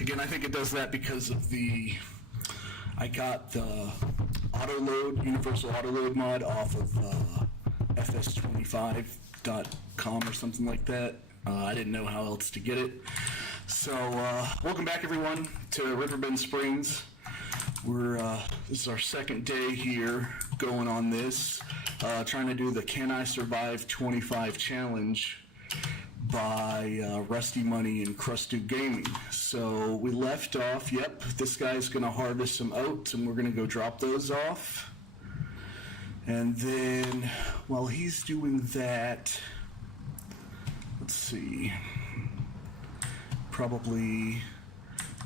Again, I think it does that because of I got the auto load, universal auto load mod off of fs25.com or something like that. I didn't know how else to get it. So, welcome back everyone to Riverbend Springs. This is our second day here going on this, trying to do the Can I Survive 25 challenge by Rusty Money and Crustu Gaming. So we left off, this guy's gonna harvest some oats and we're gonna go drop those off. And then while he's doing that, let's see, probably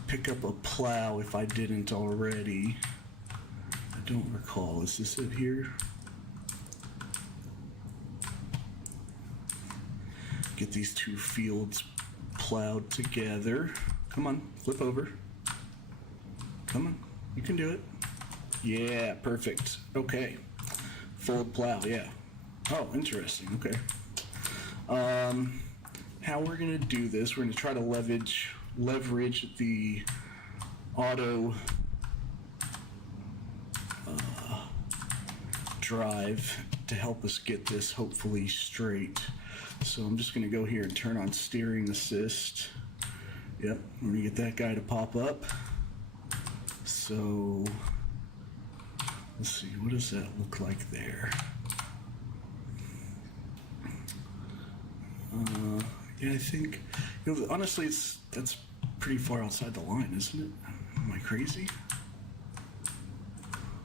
pick up a plow if I didn't already. I don't recall, is this it here? Get these two fields plowed together. Come on, flip over. Come on, you can do it. Yeah, perfect. Okay, fold plow, yeah. Oh, interesting, okay. How we're gonna do this, we're gonna try to leverage the auto drive to help us get this hopefully straight. So I'm just gonna go here and turn on steering assist. Yep, I'm gonna get that guy to pop up. So let's see, what does that look like there? Yeah, I think, honestly, that's pretty far outside the line, isn't it? Am I crazy?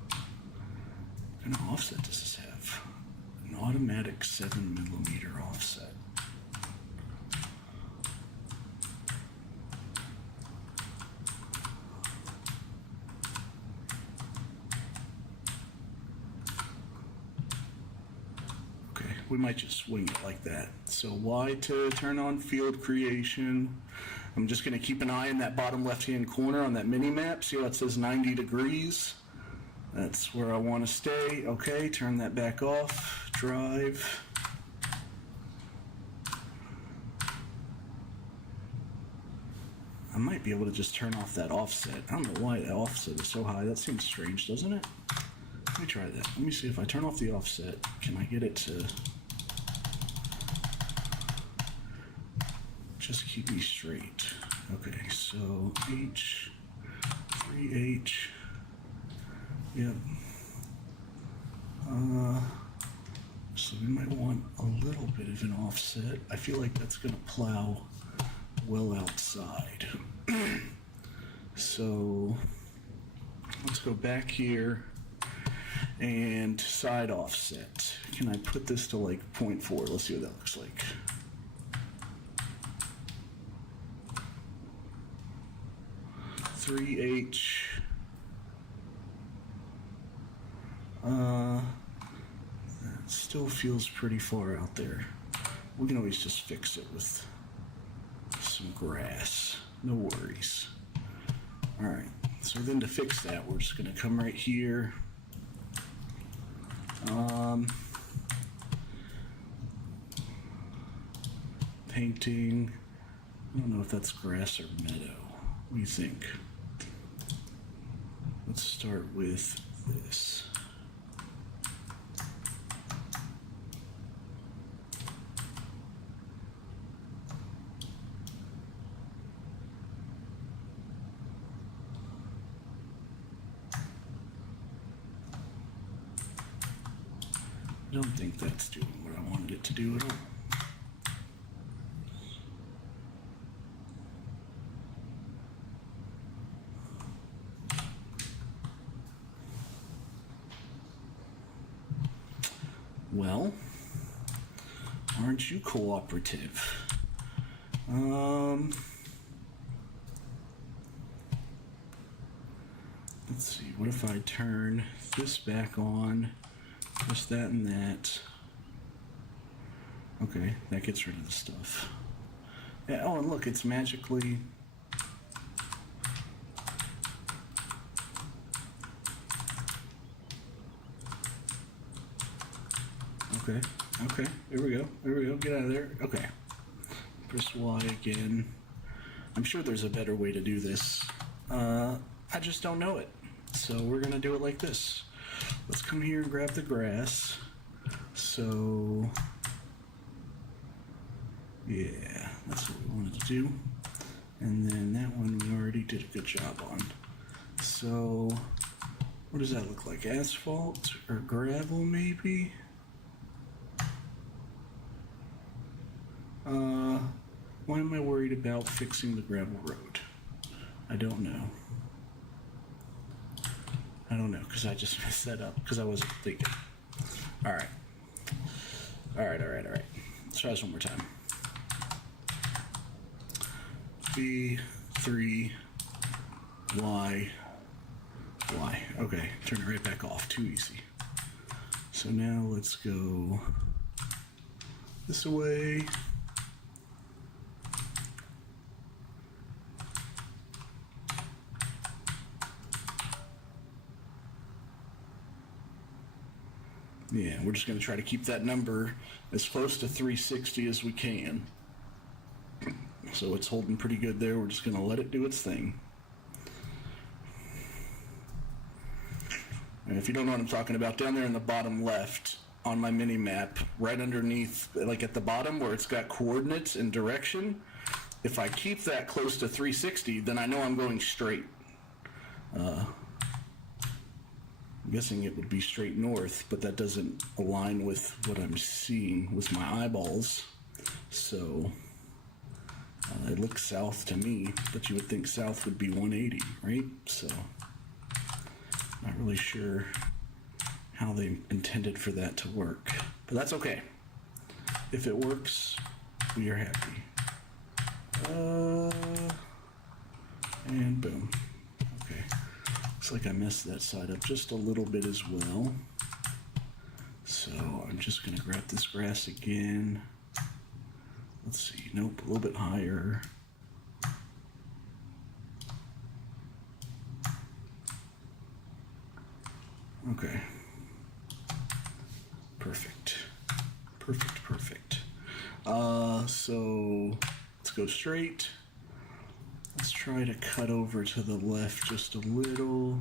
What kind of offset does this have? An automatic 7mm offset. We might just swing it like that. So Y to turn on field creation. I'm just gonna keep an eye in that bottom left-hand corner on that mini map. See how it says 90 degrees? That's where I wanna stay. Okay, turn that back off, drive. I might be able to just turn off that offset. I don't know why that offset is so high. That seems strange, doesn't it? Let me try that. Let me see if I turn off the offset, can I get it to just keep me straight? Okay, so H, 3H, yep. So we might want a little bit of an offset. I feel like that's gonna plow well outside. So let's go back here and side offset. Can I put this to like 0.4? Let's see what that looks like. H. That still feels pretty far out there. We can always just fix it with some grass. No worries. All right, so then to fix that, we're just gonna come right here. Painting. I don't know if that's grass or meadow. What do you think? Let's start with this. I don't think that's doing what I wanted it to do at all. Well, aren't you cooperative? Let's see, what if I turn this back on, just that and that. Okay, that gets rid of the stuff. Yeah, oh, and look, it's magically... Okay, here we go, get out of there. Okay, press Y again. I'm sure there's a better way to do this. I just don't know it. So we're gonna do it like this. Let's come here and grab the grass. So, yeah, that's what we wanted to do. And then that one we already did a good job on. So, what does that look like? Asphalt or gravel, maybe? Why am I worried about fixing the gravel road? I don't know. I don't know, because I just messed that up, because I wasn't thinking. All right. Let's try this one more time. B3, Y, Y. Okay, turn it right back off. Too easy. So now let's go this way. Yeah, we're just going to try to keep that number as close to 360 as we can. So it's holding pretty good there. We're just going to let it do its thing. And if you don't know what I'm talking about, down there in the bottom left on my mini map, right underneath, like at the bottom where it's got coordinates and direction, if I keep that close to 360, then I know I'm going straight. I'm guessing it would be straight north, but that doesn't align with what I'm seeing with my eyeballs. So it looks south to me, but you would think south would be 180, right? So not really sure how they intended for that to work, but that's okay. If it works, we are happy. And boom. Okay. Looks like I messed that side up just a little bit as well. So I'm just going to grab this grass again. Let's see. Nope, a little bit higher. Okay. Perfect. So let's go straight. Let's try to cut over to the left just a little.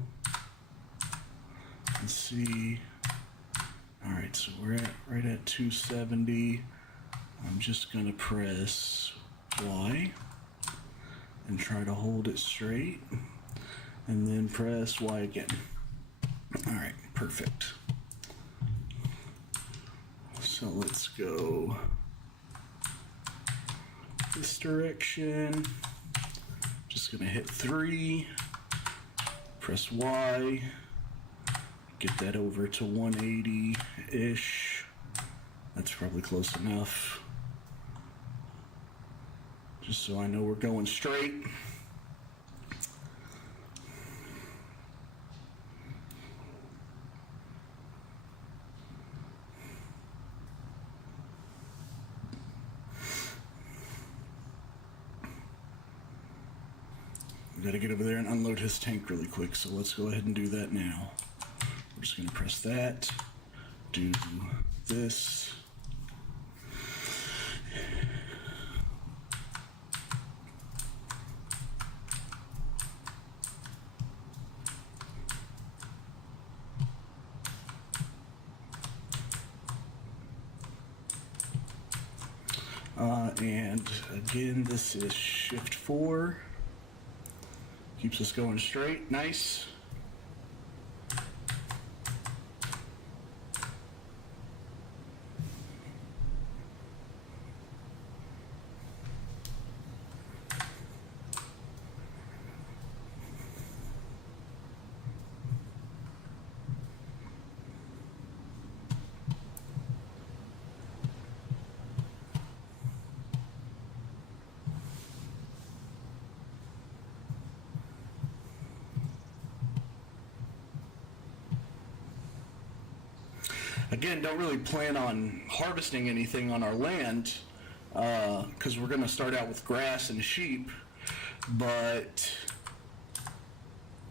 Let's see. All right, so we're right at 270. I'm just gonna press Y and try to hold it straight, and then press Y again. All right, perfect. So let's go this direction. Just gonna hit 3, press Y, get that over to 180-ish. That's probably close enough. Just so I know we're going straight. We gotta get over there and unload his tank really quick, so let's go ahead and do that now. We're just gonna press that, do this. And again, this is Shift 4. Keeps us going straight, nice. Again, don't really plan on harvesting anything on our land because we're going to start out with grass and sheep, but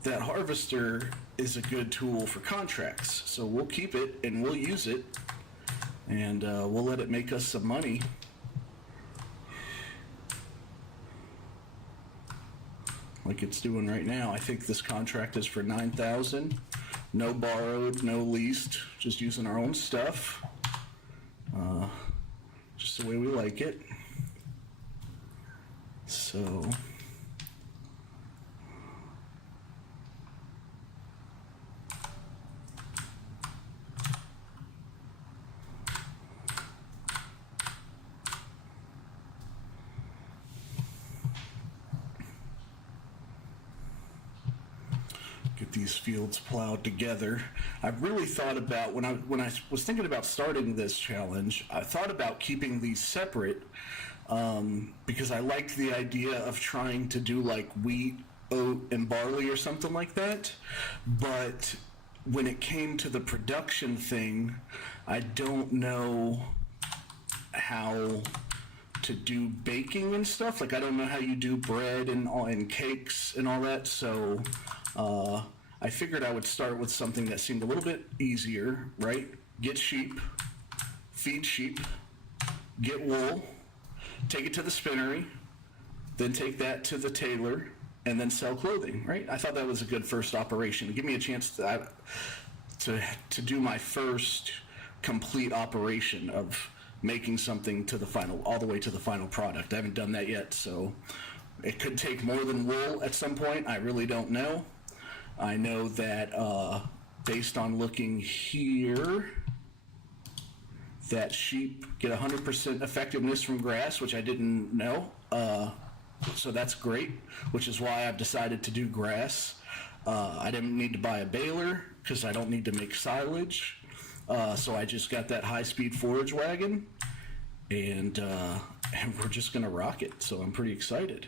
that harvester is a good tool for contracts. So we'll keep it and we'll use it, and we'll let it make us some money. like it's doing right now. I think this contract is for $9,000. No borrowed, no leased, just using our own stuff. Just the way we like it. So get these fields plowed together. I've really thought about, when I was thinking about starting this challenge, I thought about keeping these separate, because I liked the idea of trying to do like wheat, oat, and barley or something like that. But when it came to the production thing, I don't know how to do baking and stuff. Like, I don't know how you do bread and cakes and all that. So I figured I would start with something that seemed a little bit easier, right? Get sheep, feed sheep, get wool, take it to the spinnery, then take that to the tailor, and then sell clothing, right? I thought that was a good first operation. Give me a chance to do my first complete operation of making something to the final, all the way to the final product. I haven't done that yet, so it could take more than wool at some point. I really don't know. I know that based on looking here, that sheep get 100% effectiveness from grass, which I didn't know. So that's great, which is why I've decided to do grass. I didn't need to buy a baler because I don't need to make silage. So I just got that high-speed forage wagon, and we're just gonna rock it. So I'm pretty excited.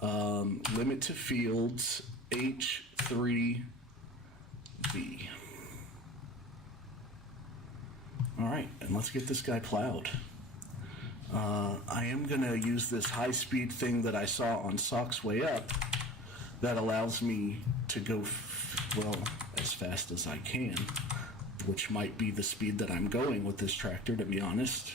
Limit to fields H3B. All right, and let's get this guy plowed. I am gonna use this high-speed thing that I saw on Sock's Way Up that allows me to go, well, as fast as I can, which might be the speed that I'm going with this tractor, to be honest.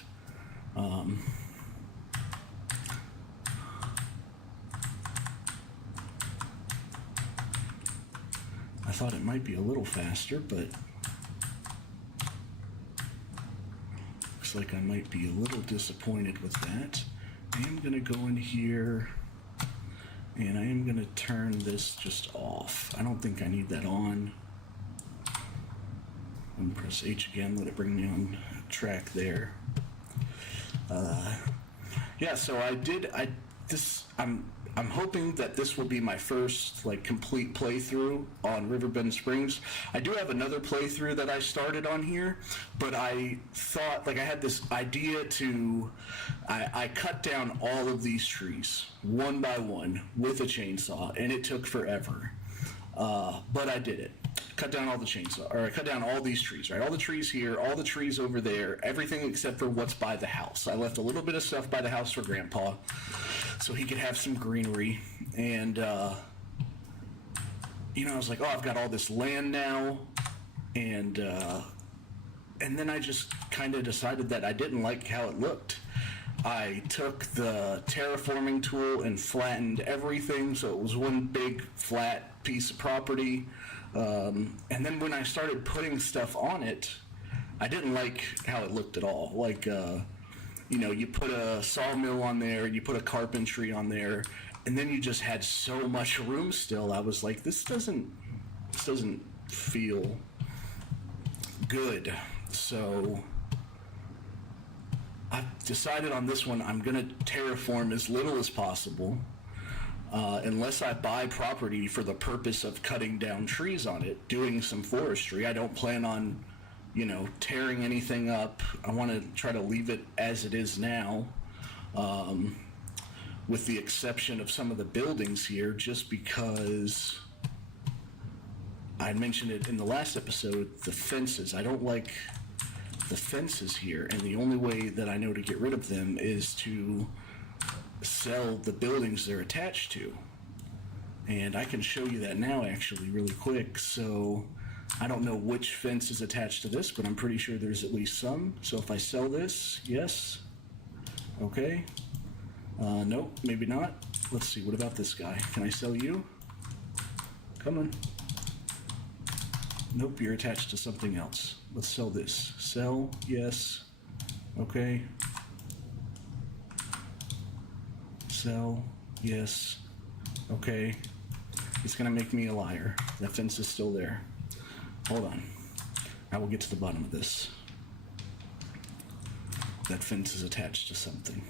I thought it might be a little faster, but looks like I might be a little disappointed with that. I am gonna go in here and I am gonna turn this just off. I don't think I need that on. And press H again, let it bring me on track there. Yeah, so I'm hoping that this will be my first like complete playthrough on Riverbend Springs. I do have another playthrough that I started on here, but I thought, like, I had this idea to, I cut down all of these trees one by one with a chainsaw, and it took forever. But I did it. Cut down all the chainsaw, or I cut down all these trees, right? All the trees here, all the trees over there, everything except for what's by the house. I left a little bit of stuff by the house for Grandpa, so he could have some greenery. And, you know, I was like, oh, I've got all this land now. And then I just kind of decided that I didn't like how it looked. I took the terraforming tool and flattened everything, so it was one big flat piece of property. And then when I started putting stuff on it, I didn't like how it looked at all. Like, you know, you put a sawmill on there, you put a carpentry on there, and then you just had so much room still. I was like, this doesn't feel good. So I've decided on this one, I'm gonna terraform as little as possible. Unless I buy property for the purpose of cutting down trees on it, doing some forestry. I don't plan on, you know, tearing anything up. I want to try to leave it as it is now, with the exception of some of the buildings here, just because I mentioned it in the last episode, the fences. I don't like the fences here, and the only way that I know to get rid of them is to sell the buildings they're attached to. And I can show you that now, actually, really quick. So I don't know which fence is attached to this, but I'm pretty sure there's at least some. So if I sell this, yes. Okay. Nope, maybe not. Let's see, what about this guy? Can I sell you? Come on. Nope, you're attached to something else. Let's sell this. Sell, yes. Okay. Sell, yes. Okay. It's gonna make me a liar. That fence is still there. Hold on. I will get to the bottom of this. That fence is attached to something.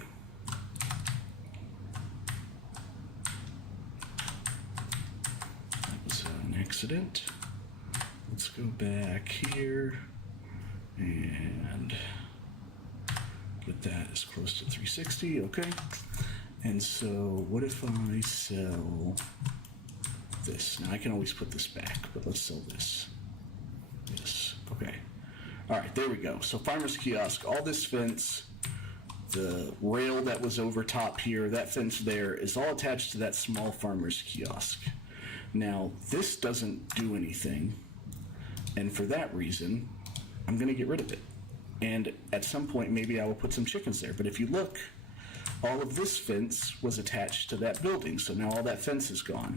That was an accident. Let's go back here and get that as close to 360, okay? And so what if I sell this? Now I can always put this back, but let's sell this. Yes, okay. All right, there we go. So Farmer's Kiosk, all this fence, the rail that was over top here, that fence there is all attached to that small Farmer's Kiosk. Now, this doesn't do anything, and for that reason, I'm gonna get rid of it. And at some point, maybe I will put some chickens there. But if you look, all of this fence was attached to that building, so now all that fence is gone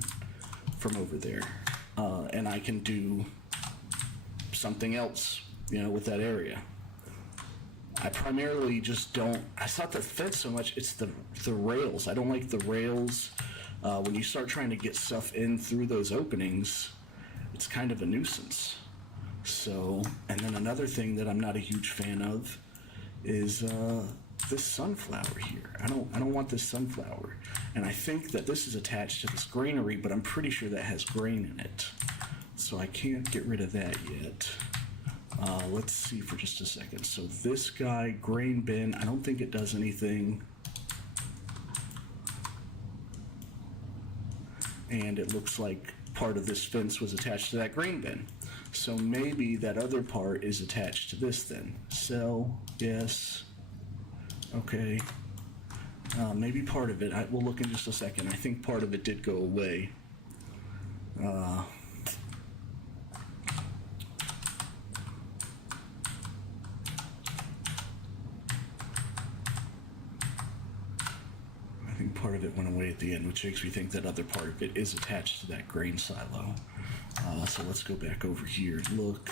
from over there. And I can do something else, you know, with that area. I primarily just don't, I thought the fence so much, it's the rails. I don't like the rails. When you start trying to get stuff in through those openings, it's kind of a nuisance. So, and then another thing that I'm not a huge fan of is this sunflower here. I don't want this sunflower. And I think that this is attached to this granary, but I'm pretty sure that has grain in it. So I can't get rid of that yet. Let's see for just a second. So this guy, grain bin, I don't think it does anything. And it looks like part of this fence was attached to that grain bin. So maybe that other part is attached to this then. Sell, yes. Okay. Maybe part of it, we'll look in just a second. I think part of it did go away. I think part of it went away at the end, which makes me think that other part of it is attached to that grain silo. So let's go back over here and look.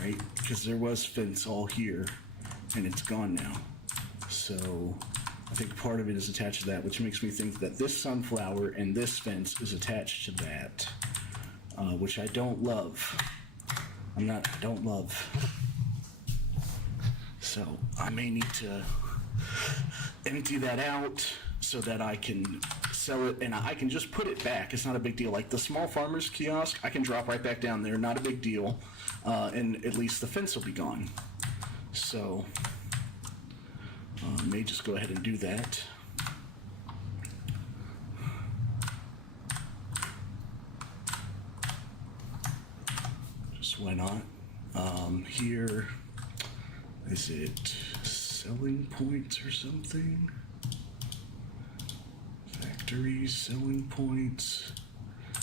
Right, because there was fence all here, and it's gone now. So I think part of it is attached to that, which makes me think that this sunflower and this fence is attached to that, which I don't love. I don't love. So I may need to empty that out so that I can sell it, and I can just put it back. It's not a big deal. Like the small Farmer's Kiosk, I can drop right back down there, not a big deal, and at least the fence will be gone. So may just go ahead and do that. Just why not? Here, is it selling points or something? Factories, selling points,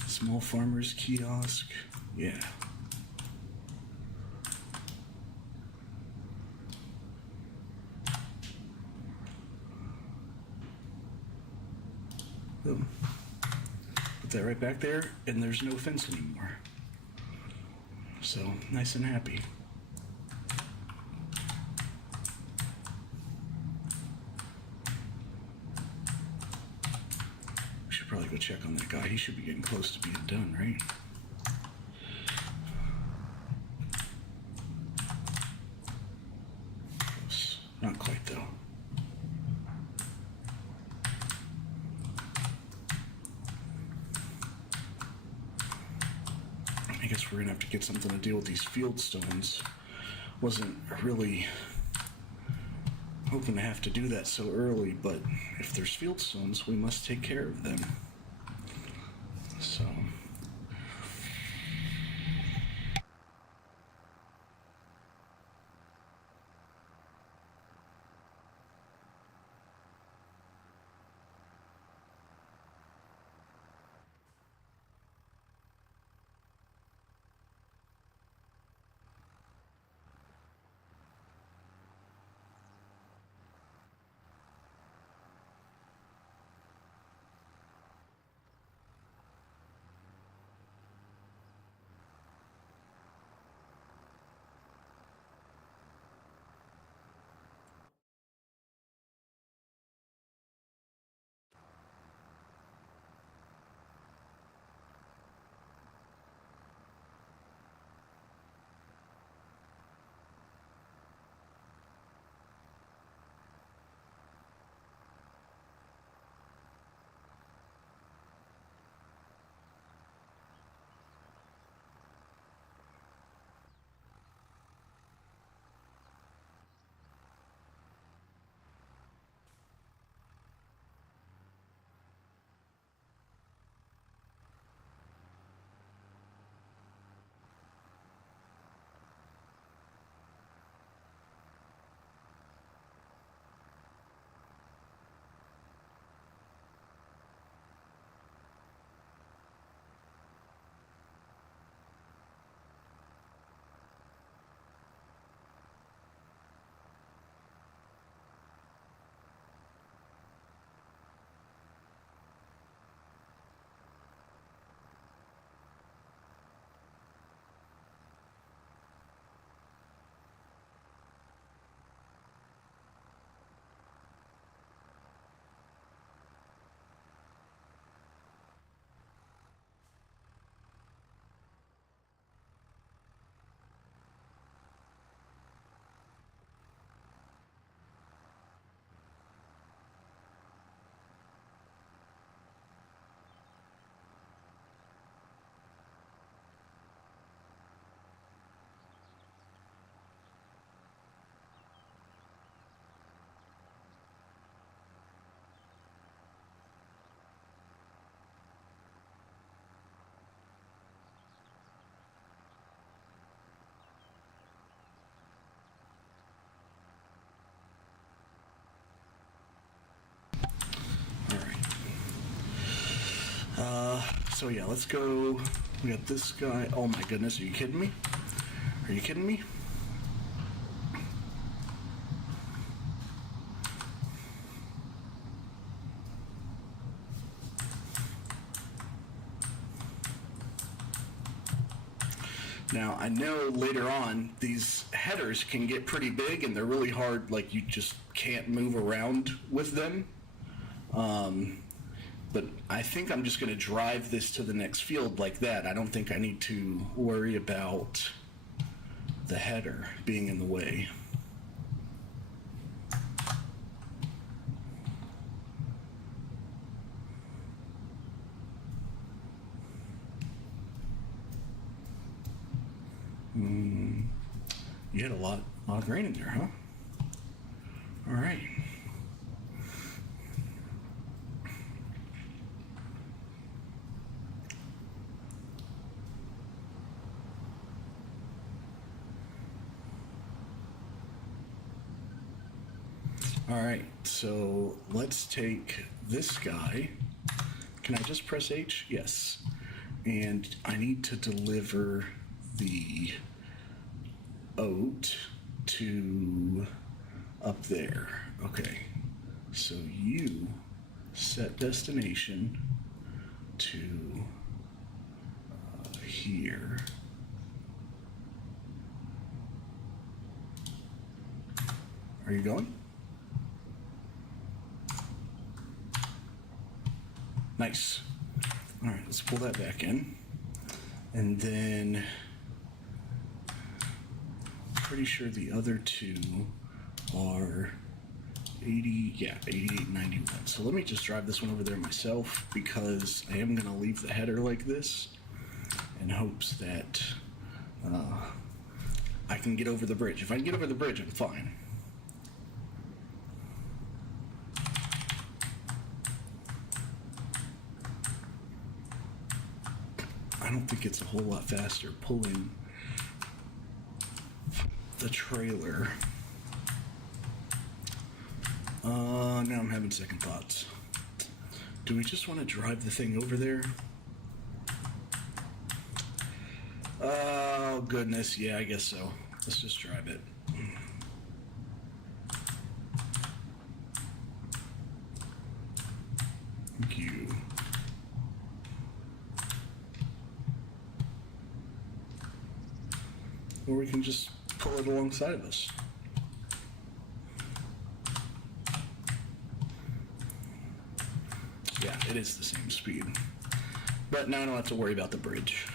small Farmer's Kiosk, yeah. Boom. Put that right back there, and there's no fence anymore. So, nice and happy. We should probably go check on that guy. He should be getting close to being done, right? Close. Not quite, though. I guess we're gonna have to get something to deal with these field stones. Wasn't really hoping to have to do that so early, but if there's field stones, we must take care of them. So. So yeah, let's go. We got this guy. Oh my goodness, are you kidding me? Are you kidding me? Now, I know later on these headers can get pretty big and they're really hard, like you just can't move around with them. But I think I'm just going to drive this to the next field like that. I don't think I need to worry about the header being in the way. You had a lot of grain in there, huh? All right. All right, so let's take this guy. Can I just press H? Yes. And I need to deliver the oat to up there. Okay, so you set destination to here. Are you going? Nice. All right, let's pull that back in. And then pretty sure the other two are 80, yeah, 88, 91. So let me just drive this one over there myself because I am gonna leave the header like this in hopes that I can get over the bridge. If I can get over the bridge, I'm fine. I don't think it's a whole lot faster pulling the trailer. Now I'm having second thoughts. Do we just want to drive the thing over there? Oh, goodness. Yeah, I guess so. Let's just drive it. Thank you. Or we can just pull it alongside of us. Yeah, it is the same speed. But now I don't have to worry about the bridge.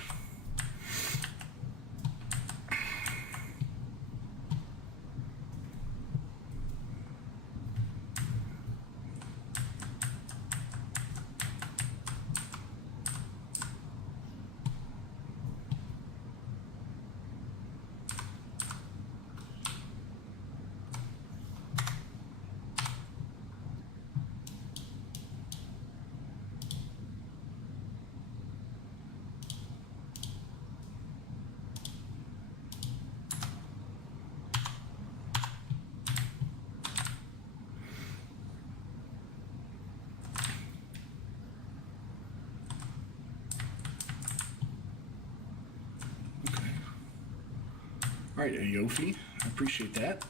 All right, Yofi, I appreciate that.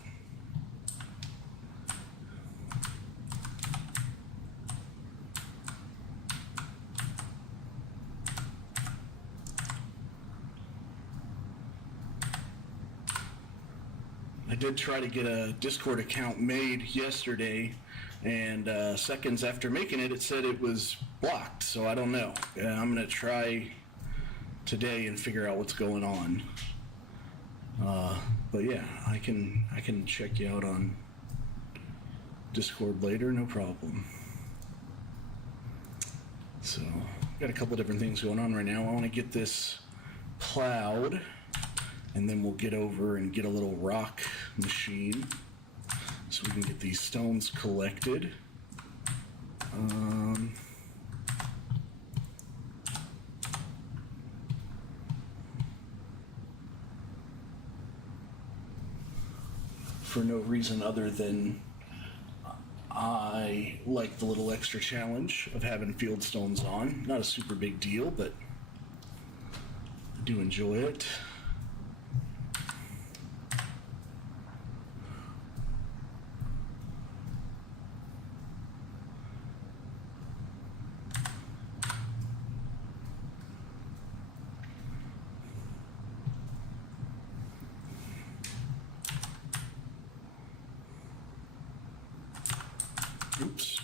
I did try to get a Discord account made yesterday, and seconds after making it, it said it was blocked, so I don't know. I'm going to try today and figure out what's going on. But yeah, I can check you out on Discord later, no problem. So, got a couple different things going on right now. I want to get this plowed, and then we'll get over and get a little rock machine so we can get these stones collected. For no reason other than I like the little extra challenge of having field stones on. Not a super big deal, but I do enjoy it. Oops.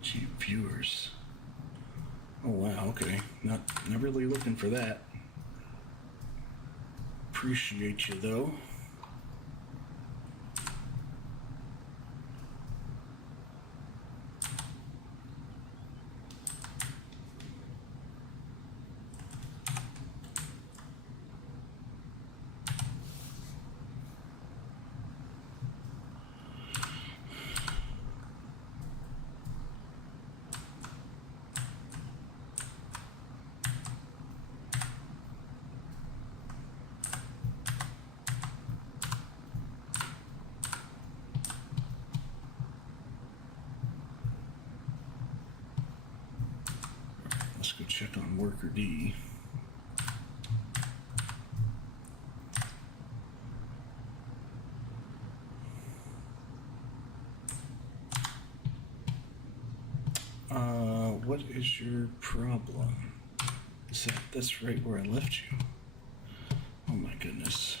Gee, viewers. Oh wow, okay. Not really looking for that. Appreciate you though. Let's go check on worker D. What is your problem? That's right where I left you. Oh my goodness.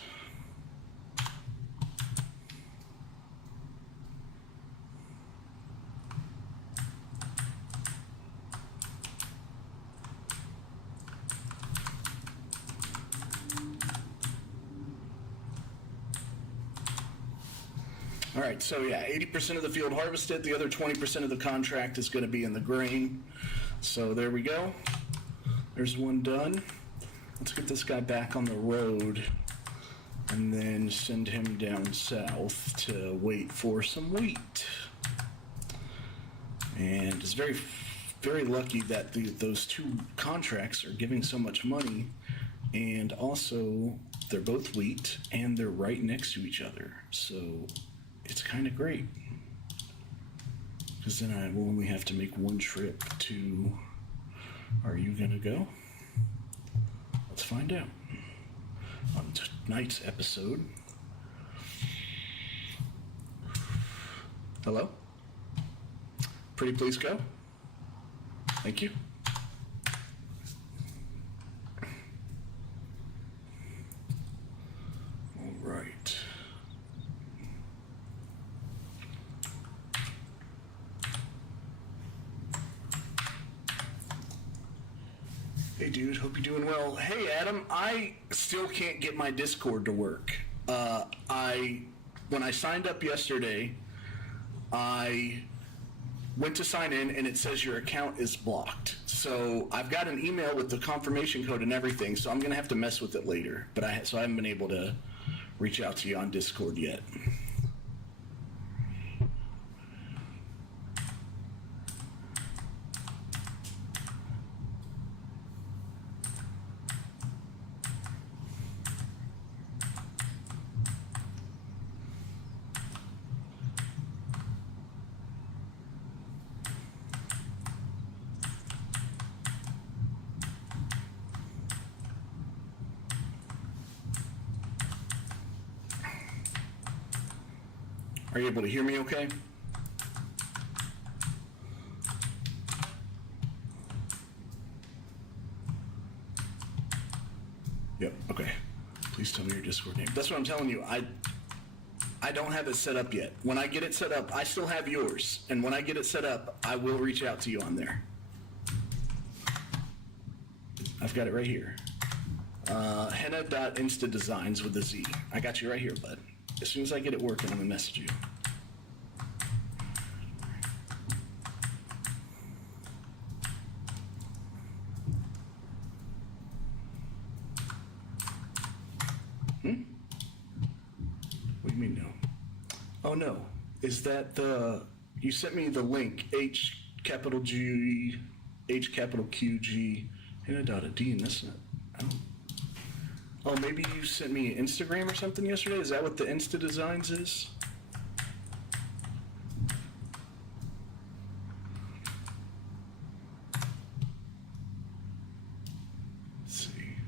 All right, so yeah, 80% of the field harvested. The other 20% of the contract is going to be in the grain. So there we go. There's one done. Let's get this guy back on the road and then send him down south to wait for some wheat. And it's very, very lucky that those two contracts are giving so much money, and also they're both wheat and they're right next to each other. So it's kind of great, because then I will only have to make one trip to... Are you gonna go? Let's find out on tonight's episode. Hello? Pretty please go? Thank you. All right. Hey dude, hope you're doing well. Hey Adam, I still can't get my Discord to work. When I signed up yesterday, I went to sign in and it says your account is blocked. So I've got an email with the confirmation code and everything, so I'm gonna have to mess with it later. But I haven't been able to reach out to you on Discord yet. Are you able to hear me okay? Yep, okay. Please tell me your Discord name. That's what I'm telling you. I don't have it set up yet. When I get it set up, I still have yours. And when I get it set up, I will reach out to you on there. I've got it right here. Henna.instadesigns with a Z. I got you right here, bud. As soon as I get it working, I'm gonna message you. Oh no, is that the? You sent me the link H capital G H capital Q G Hannah Dean. That's not. I don't. Oh, maybe you sent me Instagram or something yesterday. Is that what the Insta Designs is? Let's see.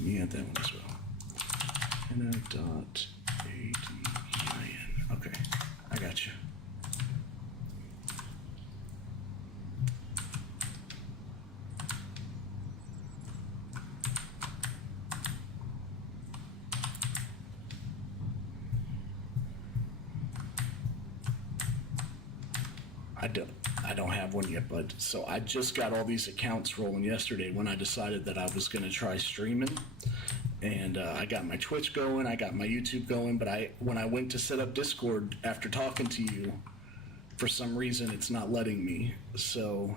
Let me add that one as well. Hannah.adin. Okay, I got you. I don't have one yet, bud. So I just got all these accounts rolling yesterday when I decided that I was going to try streaming. And I got my Twitch going, I got my YouTube going, but when I went to set up Discord after talking to you, for some reason it's not letting me. So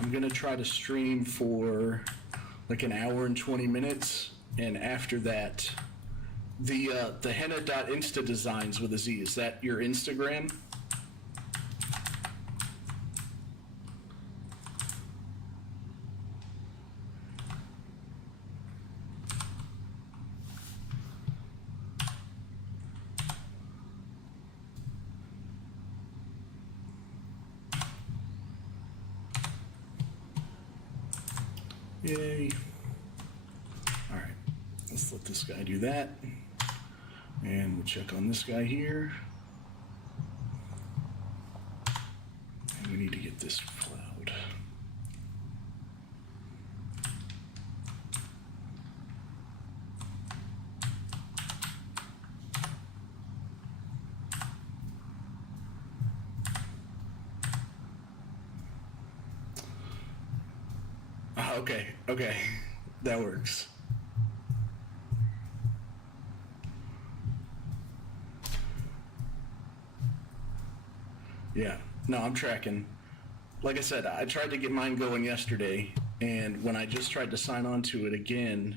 I'm going to try to stream for like an hour and 20 minutes, and after that, the henna.insta designs with a Z, is that your Instagram? Yay. All right, let's let this guy do that. And we'll check on this guy here. And we need to get this cloud. Okay, that works. Yeah, no, I'm tracking. Like I said, I tried to get mine going yesterday, and when I just tried to sign on to it again,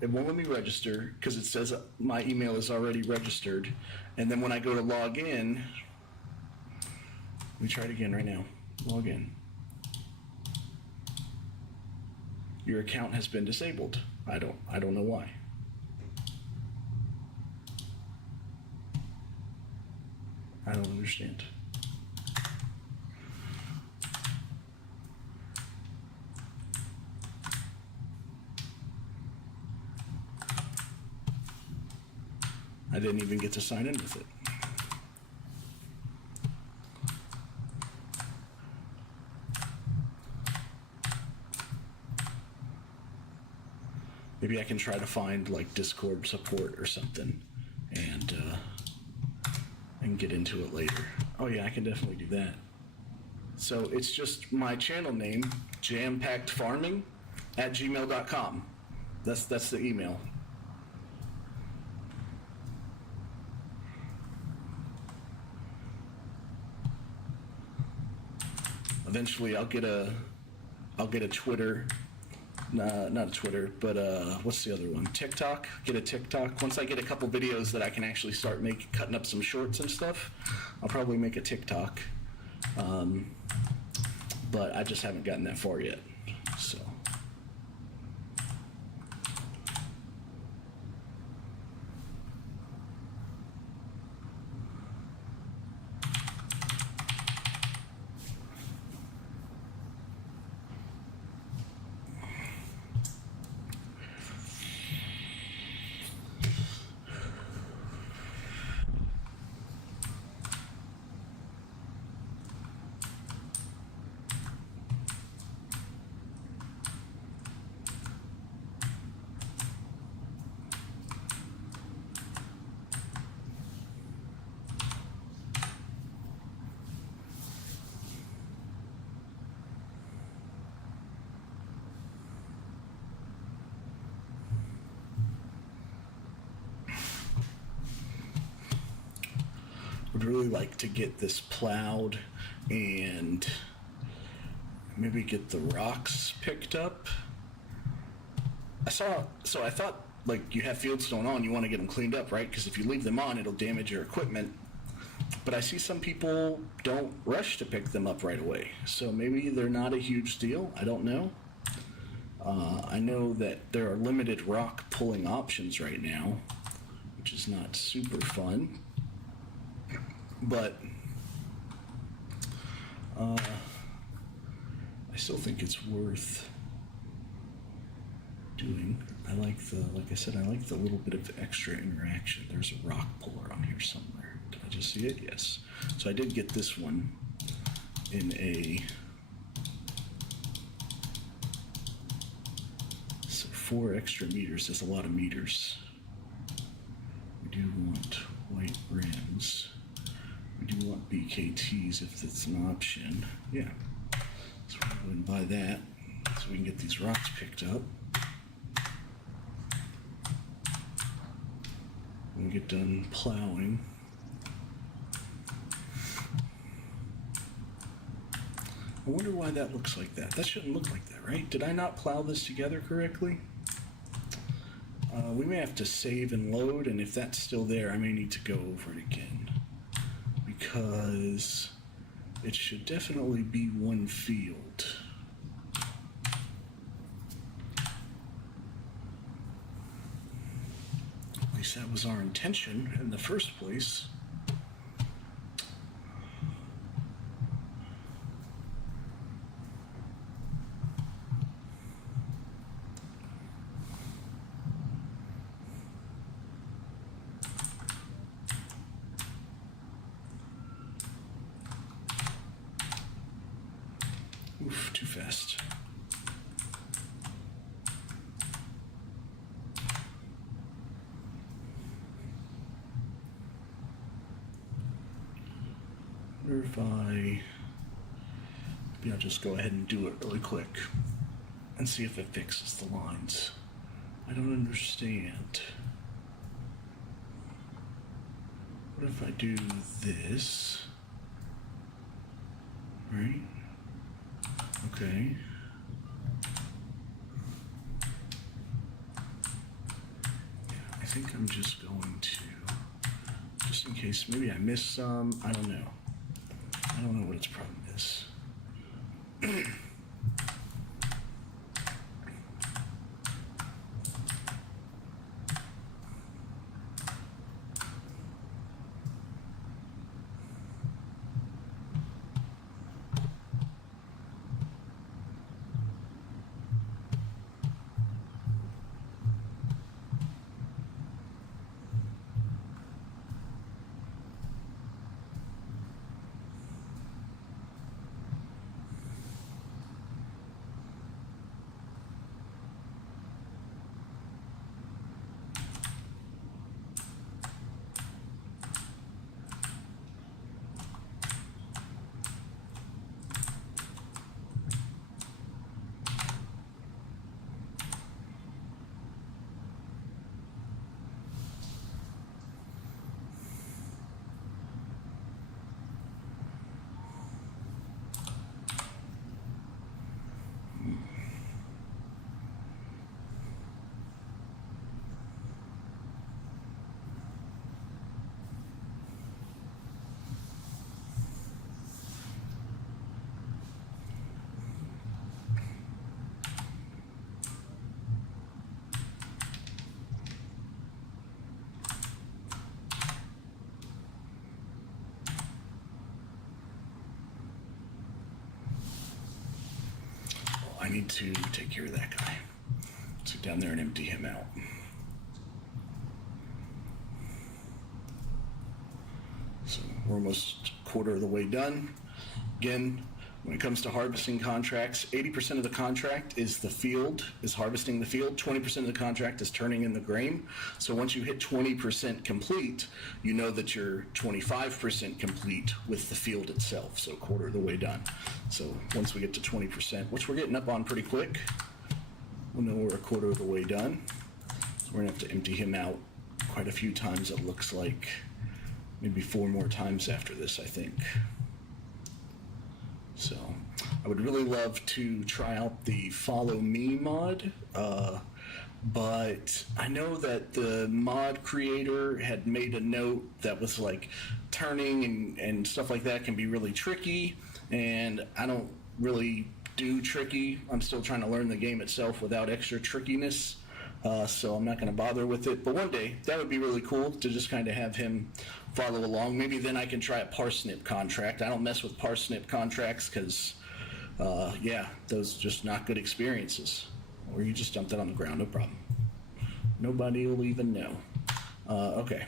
it won't let me register because it says my email is already registered. And then when I go to log in, let me try it again right now. Log in. Your account has been disabled. I don't know why. I don't understand. I didn't even get to sign in with it. Maybe I can try to find like Discord support or something and get into it later. Oh yeah, I can definitely do that. So it's just my channel name, jampackedfarming@gmail.com. That's the email. Eventually I'll get a Twitter. Not a Twitter, but what's the other one? TikTok. Get a TikTok. Once I get a couple videos that I can actually start cutting up some shorts and stuff, I'll probably make a TikTok. But I just haven't gotten that far yet. So. Would really like to get this plowed and maybe get the rocks picked up I thought, like, you have fieldstone on, you want to get them cleaned up, right? Because if you leave them on, it'll damage your equipment. But I see some people don't rush to pick them up right away. So maybe they're not a huge deal. I don't know. I know that there are limited rock pulling options right now, which is not super fun. But I still think it's worth doing. Like I said, I like the little bit of extra interaction. There's a rock puller on here somewhere. Did I just see it? Yes. So I did get this one in a 4 extra meters. That's a lot of meters. We do want white rims. We do want BKTs if that's an option. Yeah. So we'll go and buy that so we can get these rocks picked up. When we get done plowing. I wonder why that looks like that. That shouldn't look like that, right? Did I not plow this together correctly? We may have to save and load, and if that's still there, I may need to go over it again. Because it should definitely be one field. At least that was our intention in the first place. Oof, too fast. Wonder if maybe I'll just go ahead and do it really quick and see if it fixes the lines. I don't understand. What if I do this? Right? Okay. Yeah, I think I'm just going to, just in case maybe I missed some, I don't know. I don't know what its problem is. I need to take care of that guy. Let's get down there and empty him out. So we're almost a quarter of the way done. Again, when it comes to harvesting contracts, 80% of the contract is the field, is harvesting the field. 20% of the contract is turning in the grain. So once you hit 20% complete, you know that you're 25% complete with the field itself. So a quarter of the way done. So once we get to 20%, which we're getting up on pretty quick, we'll know we're a quarter of the way done. So we're gonna have to empty him out quite a few times, it looks like. Maybe 4 more times after this, I think. So I would really love to try out the Follow Me mod. but I know that the mod creator had made a note that was like turning and stuff like that can be really tricky, and I don't really do tricky. I'm still trying to learn the game itself without extra trickiness, so I'm not going to bother with it. But one day, that would be really cool to just kind of have him follow along. Maybe then I can try a parsnip contract. I don't mess with parsnip contracts because, yeah, those are just not good experiences. Or you just dump that on the ground, no problem. Nobody will even know. Okay.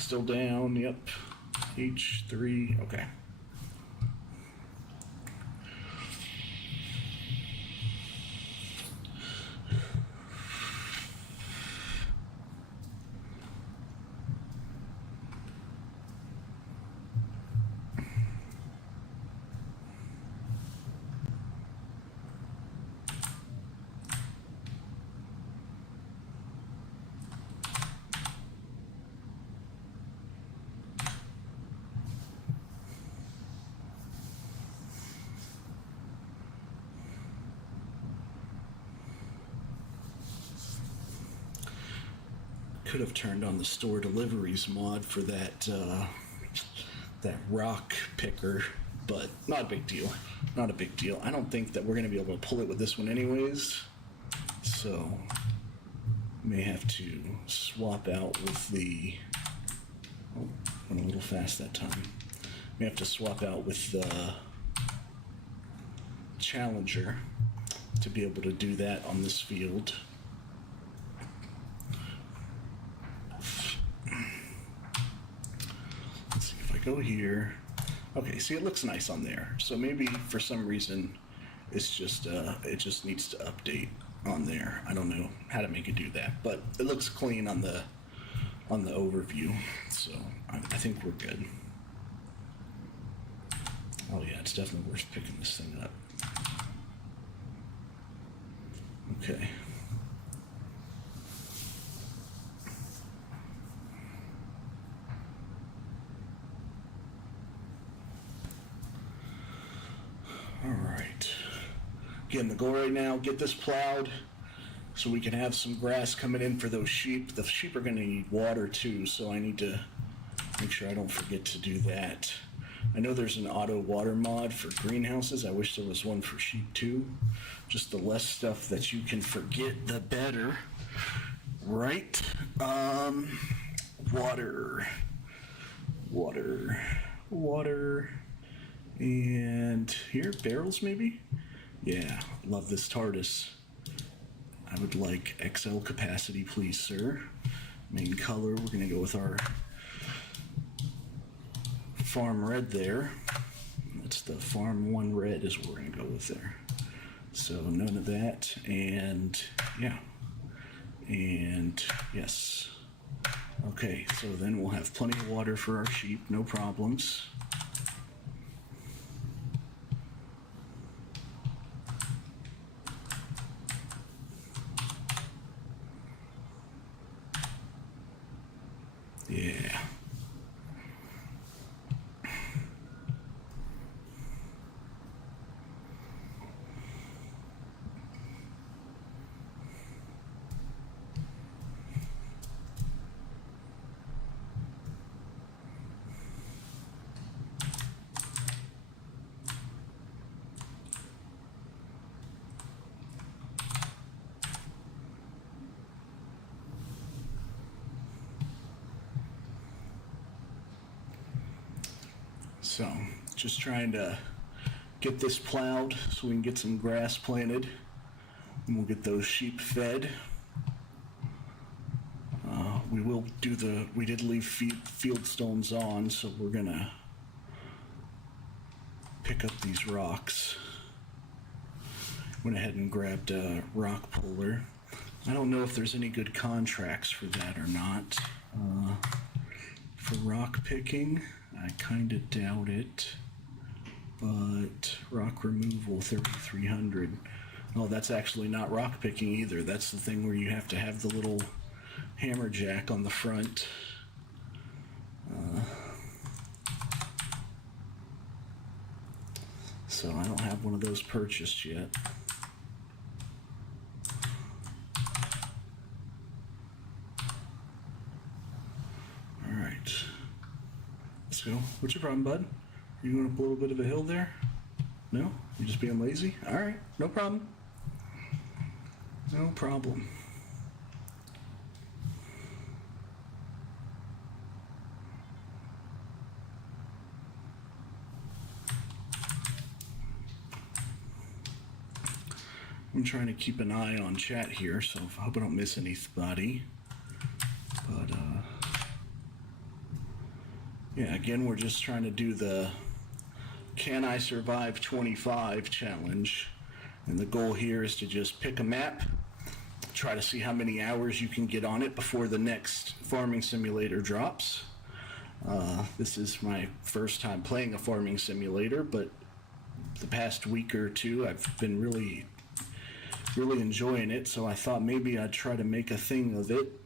Still down, yep. H3, okay. Could have turned on the store deliveries mod for that that rock picker, but not a big deal. Not a big deal. I don't think that we're going to be able to pull it with this one anyways, so may have to swap out with the. Oh, went a little fast that time. May have to swap out with the Challenger to be able to do that on this field. Go here. Okay, see, it looks nice on there. So maybe for some reason it's just it just needs to update on there. I don't know how to make it do that, but it looks clean on the overview. So I think we're good. Oh yeah, it's definitely worth picking this thing up. Okay. All right. Again, the goal right now, get this plowed so we can have some grass coming in for those sheep. The sheep are going to need water too, so I need to make sure I don't forget to do that. I know there's an auto water mod for greenhouses. I wish there was one for sheep too. Just the less stuff that you can forget, the better. Right? Water. And here, barrels maybe? Yeah, love this TARDIS. I would like XL capacity, please, sir. Main color, we're gonna go with our farm red there. That's the farm 1 red is what we're gonna go with there. So none of that, and yeah. And yes. Okay, so then we'll have plenty of water for our sheep, no problems. Yeah. So, just trying to get this plowed so we can get some grass planted, and we'll get those sheep fed. We did leave field stones on, so we're gonna pick up these rocks. Went ahead and grabbed a rock puller. I don't know if there's any good contracts for that or not. For rock picking, I kind of doubt it. But rock removal, 3,300. Oh, that's actually not rock picking either. That's the thing where you have to have the little hammer jack on the front. So I don't have one of those purchased yet. let's go. What's your problem, bud? You going up a little bit of a hill there? No? You just being lazy? All right, no problem. No problem. I'm trying to keep an eye on chat here, so I hope I don't miss anybody. But, yeah, again, we're just trying to do the Can I Survive 25 challenge. And the goal here is to just pick a map, try to see how many hours you can get on it before the next farming simulator drops. This is my first time playing a farming simulator, but the past week or two I've been really enjoying it, so I thought maybe I'd try to make a thing of it.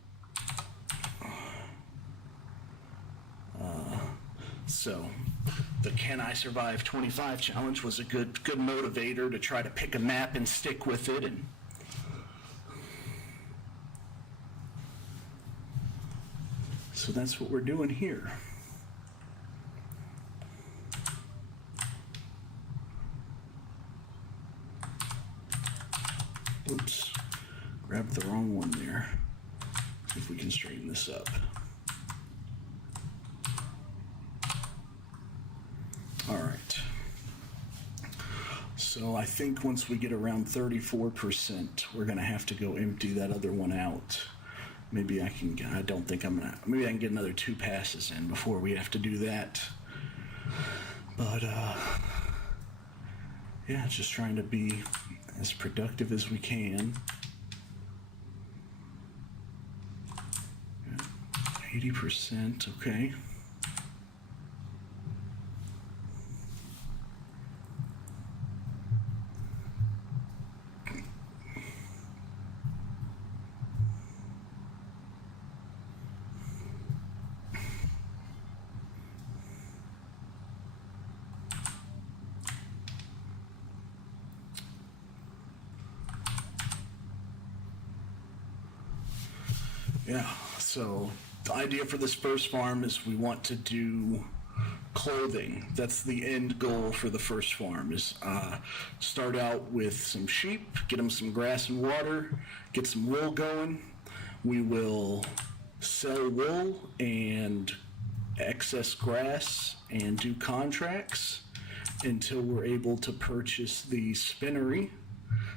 So the Can I Survive 25 challenge was a good motivator to try to pick a map and stick with it. And so that's what we're doing here. Oops, grabbed the wrong one there. See if we can straighten this up. All right. So I think once we get around 34%, we're gonna have to go empty that other one out. Maybe I can, I don't think I'm gonna, maybe I can get another 2 passes in before we have to do that. But, yeah, just trying to be as productive as we can. 80%, okay. Yeah, so the idea for this first farm is we want to do clothing. That's the end goal for the first farm, is start out with some sheep, get them some grass and water, get some wool going. We will sell wool and excess grass and do contracts until we're able to purchase the spinnery.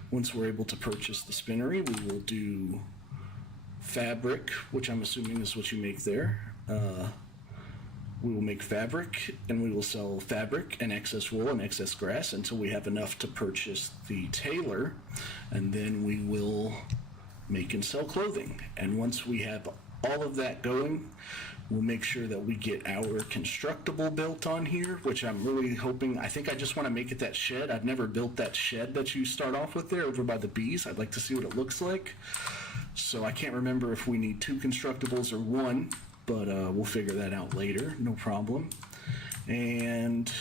Once we're able to purchase the spinnery, we will do fabric, which I'm assuming is what you make there. We will make fabric, and we will sell fabric and excess wool and excess grass until we have enough to purchase the tailor, and then we will make and sell clothing. And once we have all of that going, we'll make sure that we get our constructible built on here, which I'm really hoping. I think I just want to make it that shed. I've never built that shed that you start off with there over by the bees. I'd like to see what it looks like. So I can't remember if we need 2 constructibles or 1, but we'll figure that out later, no problem. And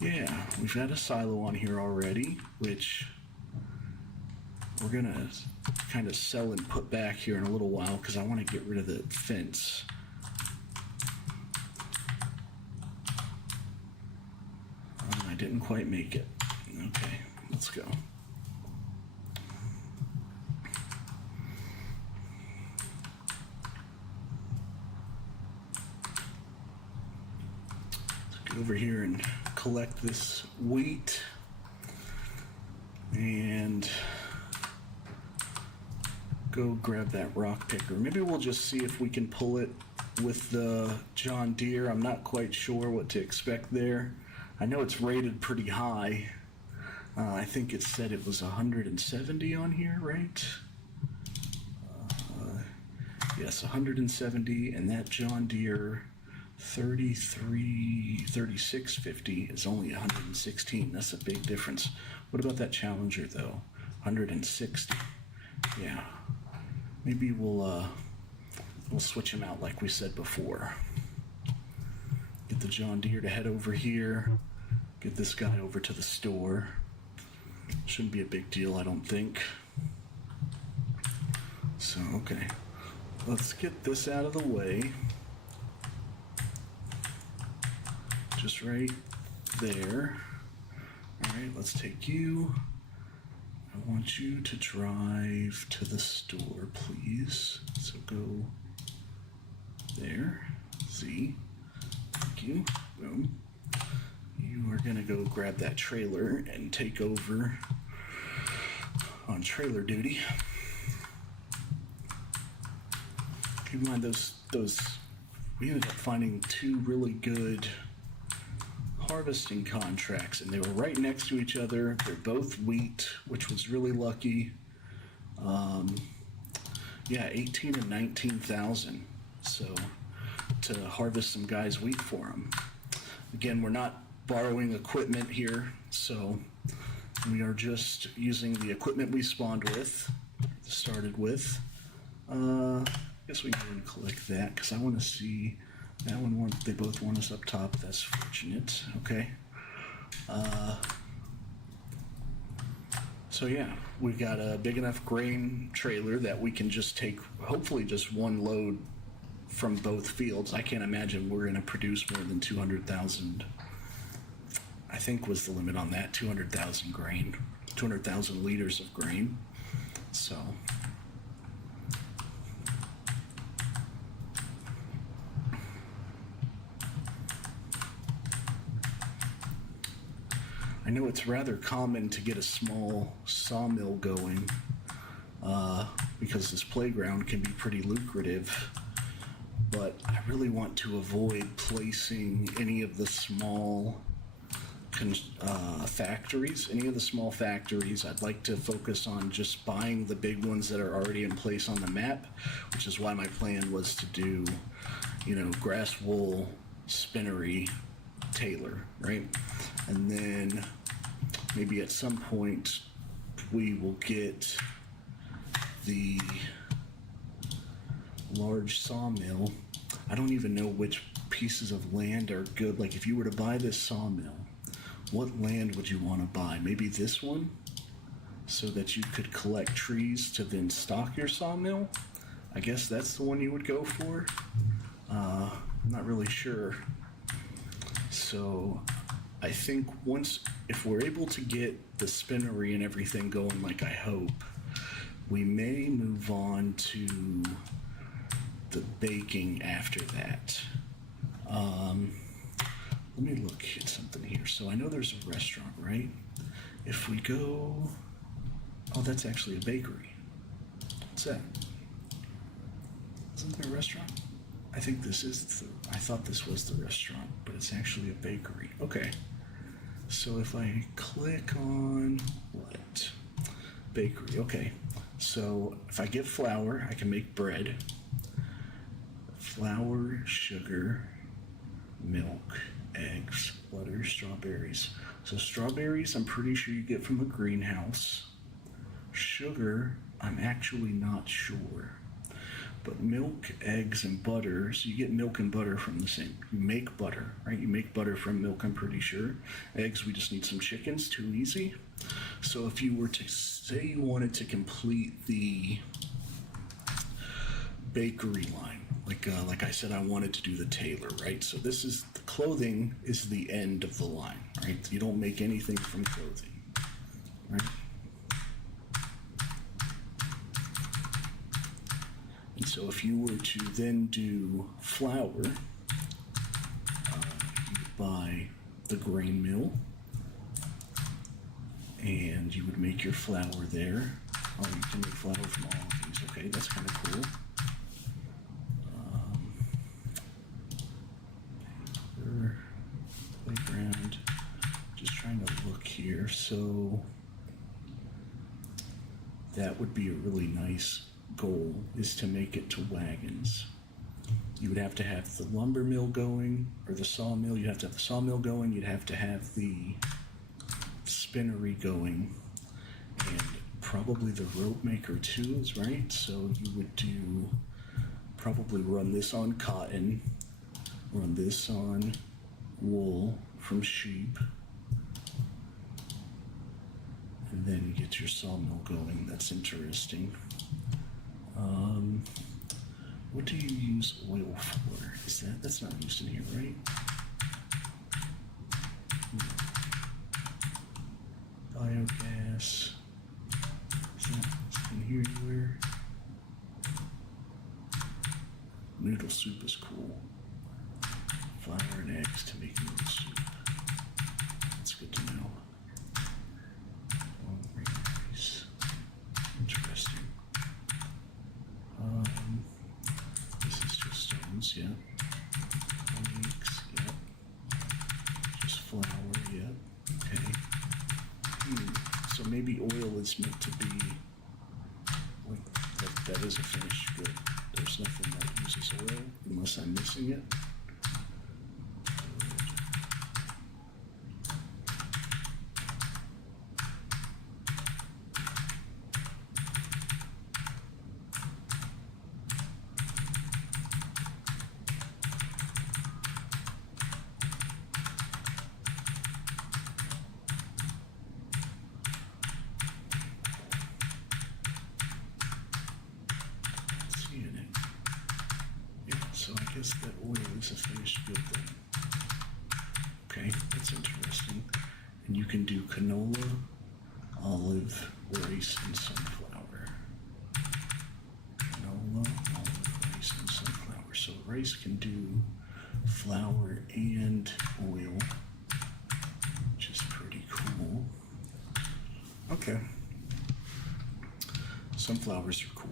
yeah, we've got a silo on here already, which we're gonna kind of sell and put back here in a little while because I want to get rid of the fence. I didn't quite make it. Okay, let's go. Over here and collect this wheat and go grab that rock picker. Maybe we'll just see if we can pull it with the John Deere. I'm not quite sure what to expect there. I know it's rated pretty high. I think it said it was 170 on here, right? Yes, 170, and that John Deere 3650 is only 116. That's a big difference. What about that Challenger though? 160. Yeah. Maybe we'll switch them out like we said before. Get the John Deere to head over here. Get this guy over to the store. Shouldn't be a big deal, I don't think. So, okay. Let's get this out of the way. just right there. All right, let's take you. I want you to drive to the store, please. So go there. Z. Thank you. Boom. You are gonna go grab that trailer and take over on trailer duty. Keep in mind those we ended up finding two really good harvesting contracts, and they were right next to each other. They're both wheat, which was really lucky. Yeah, 18 and 19,000. So to harvest some guys' wheat for them. Again, we're not borrowing equipment here, so we are just using the equipment we started with. I guess we can go and collect that because I want to see that one. They both want us up top. That's fortunate. Okay. So yeah, we've got a big enough grain trailer that we can just take, hopefully, just one load from both fields. I can't imagine we're going to produce more than 200,000. I think was the limit on that, 200,000 grain, 200,000 liters of grain. So I know it's rather common to get a small sawmill going because this playground can be pretty lucrative, but I really want to avoid placing any of the small factories. Any of the small factories, I'd like to focus on just buying the big ones that are already in place on the map, which is why my plan was to do, grass wool, spinnery, Taylor, right? And then maybe at some point we will get the large sawmill. I don't even know which pieces of land are good. Like if you were to buy this sawmill, what land would you want to buy? Maybe this one, so that you could collect trees to then stock your sawmill. I guess that's the one you would go for. I'm not really sure. So I think if we're able to get the spinnery and everything going like I hope, we may move on to the baking after that. Let me look at something here. So I know there's a restaurant, right? If we go, oh, that's actually a bakery. What's that? Isn't there a restaurant? I think this is I thought this was the restaurant, but it's actually a bakery. Okay. So if I click on what? Bakery. Okay. So if I get flour, I can make bread. Flour, sugar, milk, eggs, butter, strawberries. So strawberries, I'm pretty sure you get from a greenhouse. Sugar, I'm actually not sure. But milk, eggs, and butter, so you get milk and butter from the same. You make butter, right? You make butter from milk, I'm pretty sure. Eggs, we just need some chickens, too easy. So if you were to say you wanted to complete the bakery line, like I said, I wanted to do the Taylor, right? So this is, the clothing is the end of the line, right? You don't make anything from clothing, right? And so if you were to then do flour, you would buy the grain mill, and you would make your flour there. Oh, you can make flour from all of these. Okay, that's kind of cool. Playground. Just trying to look here. So that would be a really nice goal, is to make it to wagons. You would have to have the lumber mill going, or the sawmill. You'd have to have the sawmill going. You'd have to have the spinnery going, and probably the rope maker too, is right. So you would do probably run this on cotton, run this on wool from sheep, and then you get your sawmill going. That's interesting. What do you use oil for? That's not used in here, right? grass. Is that in here anywhere? Noodle soup is cool. Flour and eggs to make noodle soup. That's good to know. Long grain rice. Interesting. This is just stones, yeah. Eggs, yep. Just flour, yep. Okay. So maybe oil is meant to be, like, that is a finished good. There's nothing that uses oil, unless I'm missing it. So I guess that oil is a finished good then. Okay, that's interesting. And you can do canola, olive, rice, and sunflower. Canola, olive, rice, and sunflower. So rice can do flour and oil, which is pretty cool. Okay. Sunflowers are cool.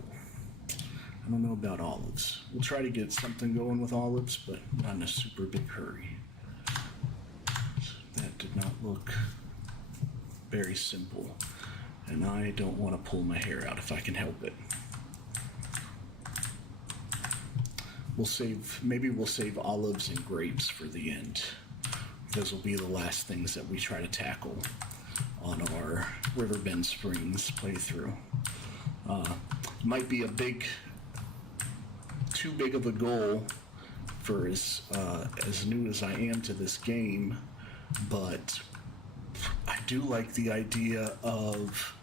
I don't know about olives. We'll try to get something going with olives, but not in a super big hurry. That did not look very simple, and I don't want to pull my hair out if I can help it. Maybe we'll save olives and grapes for the end. Those will be the last things that we try to tackle on our Riverbend Springs playthrough. Might be too big of a goal for as new as I am to this game, but I do like the idea of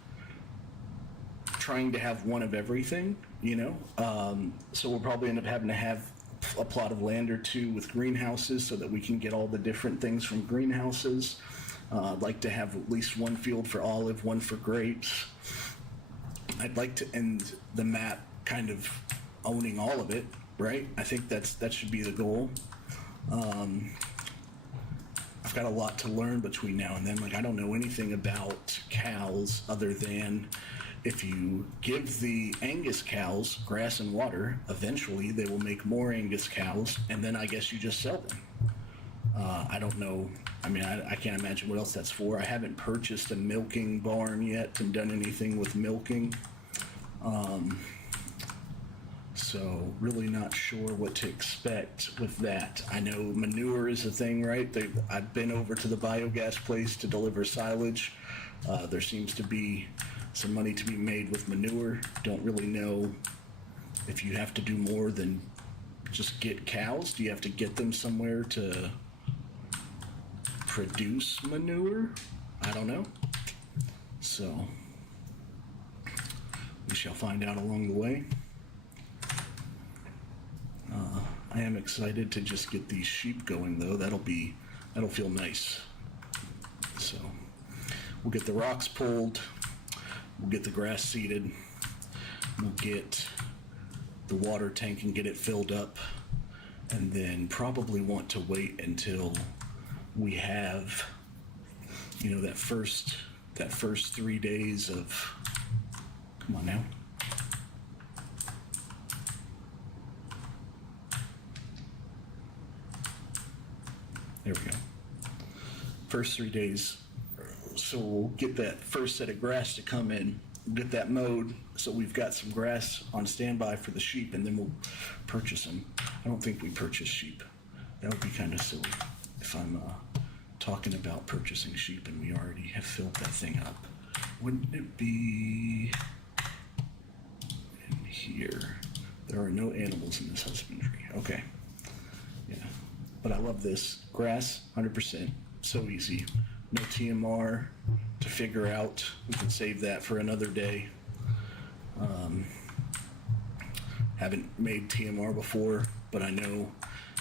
trying to have one of everything, you know? So we'll probably end up having to have a plot of land or two with greenhouses so that we can get all the different things from greenhouses. I'd like to have at least one field for olive, one for grapes. I'd like to end the map kind of owning all of it, right? I think that should be the goal. I've got a lot to learn between now and then. Like, I don't know anything about cows other than if you give the Angus cows grass and water, eventually they will make more Angus cows, and then I guess you just sell them. I don't know. I mean, I can't imagine what else that's for. I haven't purchased a milking barn yet and done anything with milking. So really not sure what to expect with that. I know manure is a thing, right? I've been over to the biogas place to deliver silage. There seems to be some money to be made with manure. Don't really know if you have to do more than just get cows. Do you have to get them somewhere to produce manure? I don't know. So we shall find out along the way. I am excited to just get these sheep going, though. That'll feel nice. So we'll get the rocks pulled, we'll get the grass seeded, we'll get the water tank and get it filled up, and then probably want to wait until we have, you know, that first 3 days of, come on now. There we go. First 3 days. So we'll get that first set of grass to come in, get that mowed, so we've got some grass on standby for the sheep, and then we'll purchase them. I don't think we purchase sheep. That would be kind of silly if I'm talking about purchasing sheep and we already have filled that thing up. Wouldn't it be in here? There are no animals in this husbandry. Okay. Yeah. But I love this. Grass, 100%. So easy. No TMR to figure out. We can save that for another day. Haven't made TMR before, but I know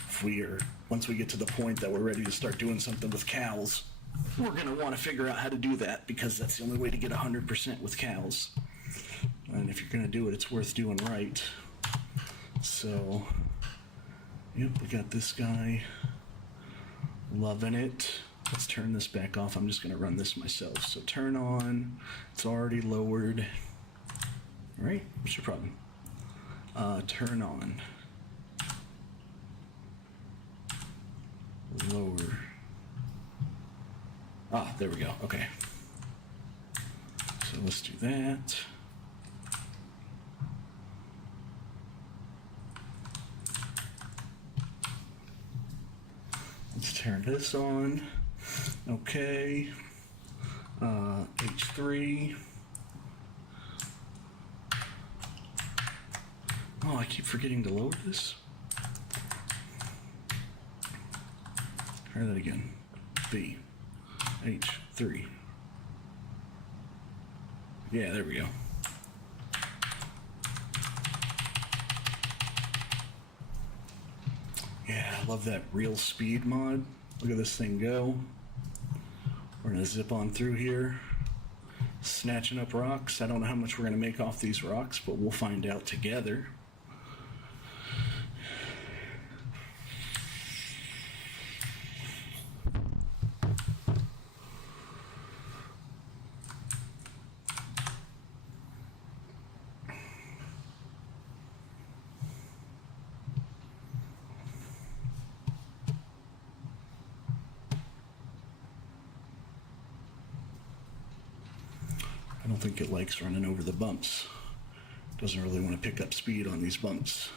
if once we get to the point that we're ready to start doing something with cows, we're going to want to figure out how to do that because that's the only way to get 100% with cows. And if you're going to do it, it's worth doing right. So, yep, we got this guy. Loving it. Let's turn this back off. I'm just going to run this myself. So turn on. It's already lowered. All right, what's your problem? Turn on. Lower. Ah, there we go. Okay. So let's do that. Let's turn this on. Okay. H3. Oh, I keep forgetting to lower this. Try that again. B. H3. Yeah, there we go. Yeah, I love that real speed mod. Look at this thing go. We're gonna zip on through here, snatching up rocks. I don't know how much we're gonna make off these rocks, but we'll find out together. I don't think it likes running over the bumps. Doesn't really want to pick up speed on these bumps.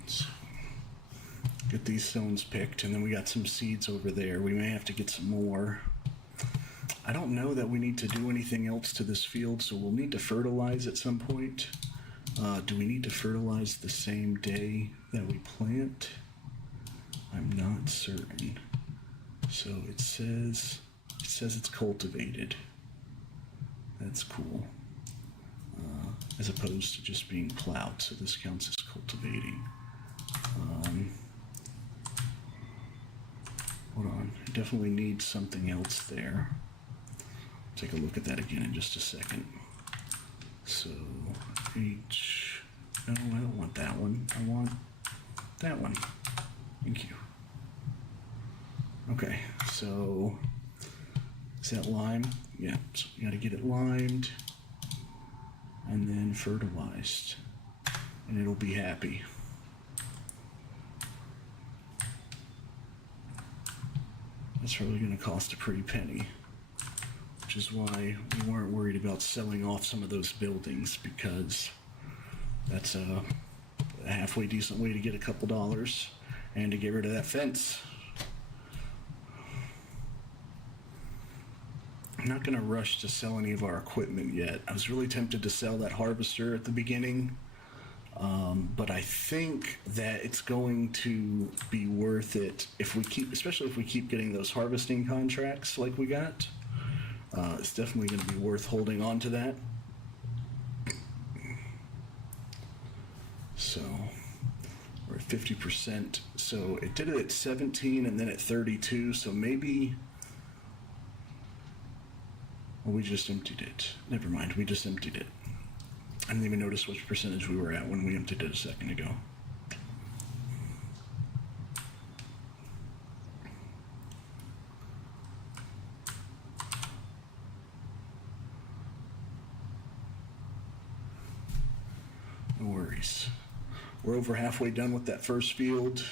Let's get these stones picked, and then we got some seeds over there. We may have to get some more. I don't know that we need to do anything else to this field, so we'll need to fertilize at some point. Do we need to fertilize the same day that we plant? I'm not certain. So it says it's cultivated. That's cool. As opposed to just being plowed, so this counts as cultivating. Hold on, I definitely need something else there. Take a look at that again in just a second. So, H, no, I don't want that one. I want that one. Thank you. Okay, so, is that lime? Yeah, so we gotta get it limed and then fertilized, and it'll be happy. That's probably gonna cost a pretty penny. Which is why we weren't worried about selling off some of those buildings, because that's a halfway decent way to get a couple dollars and to get rid of that fence. I'm not going to rush to sell any of our equipment yet. I was really tempted to sell that harvester at the beginning, but I think that it's going to be worth it if we keep, especially if we keep getting those harvesting contracts like we got. It's definitely going to be worth holding on to that. So we're at 50%. So it did it at 17 and then at 32. So maybe, well, we just emptied it. Never mind, we just emptied it. I didn't even notice which percentage we were at when we emptied it a second ago. No worries. We're over halfway done with that first field.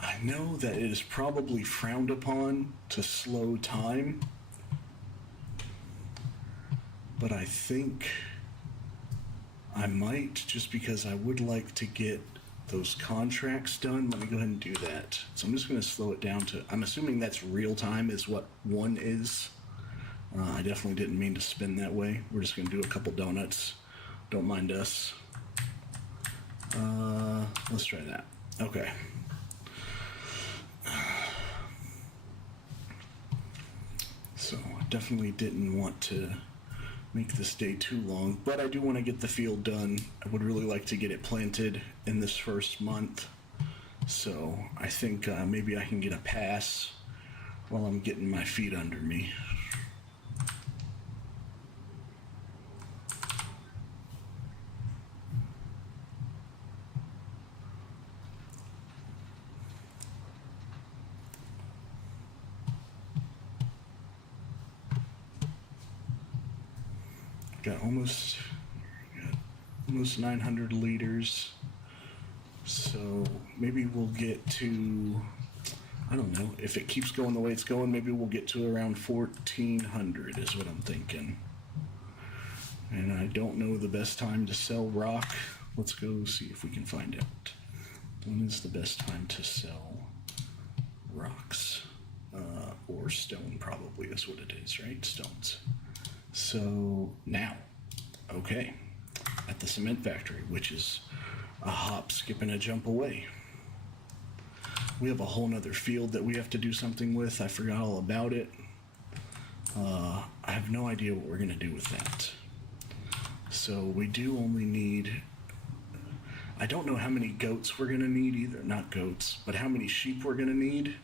I know that it is probably frowned upon to slow time, but I think I might, just because I would like to get those contracts done. Let me go ahead and do that. So I'm just going to slow it down to, I'm assuming that's real time is what 1 is. I definitely didn't mean to spin that way. We're just going to do a couple donuts. Don't mind us. Let's try that. Okay. definitely didn't want to make this day too long, but I do want to get the field done. I would really like to get it planted in this first month, so I think maybe I can get a pass while I'm getting my feet under me. Got almost 900 liters, so maybe we'll get to, I don't know, if it keeps going the way it's going, maybe we'll get to around 1400 is what I'm thinking. And I don't know the best time to sell rock. Let's go see if we can find out. When is the best time to sell rocks? Or stone probably is what it is, right? Stones. So now, okay, at the cement factory, which is a hop, skip, and a jump away. We have a whole nother field that we have to do something with. I forgot all about it. I have no idea what we're gonna do with that. So we do only need, I don't know how many goats we're gonna need either, not goats, but how many sheep we're gonna need.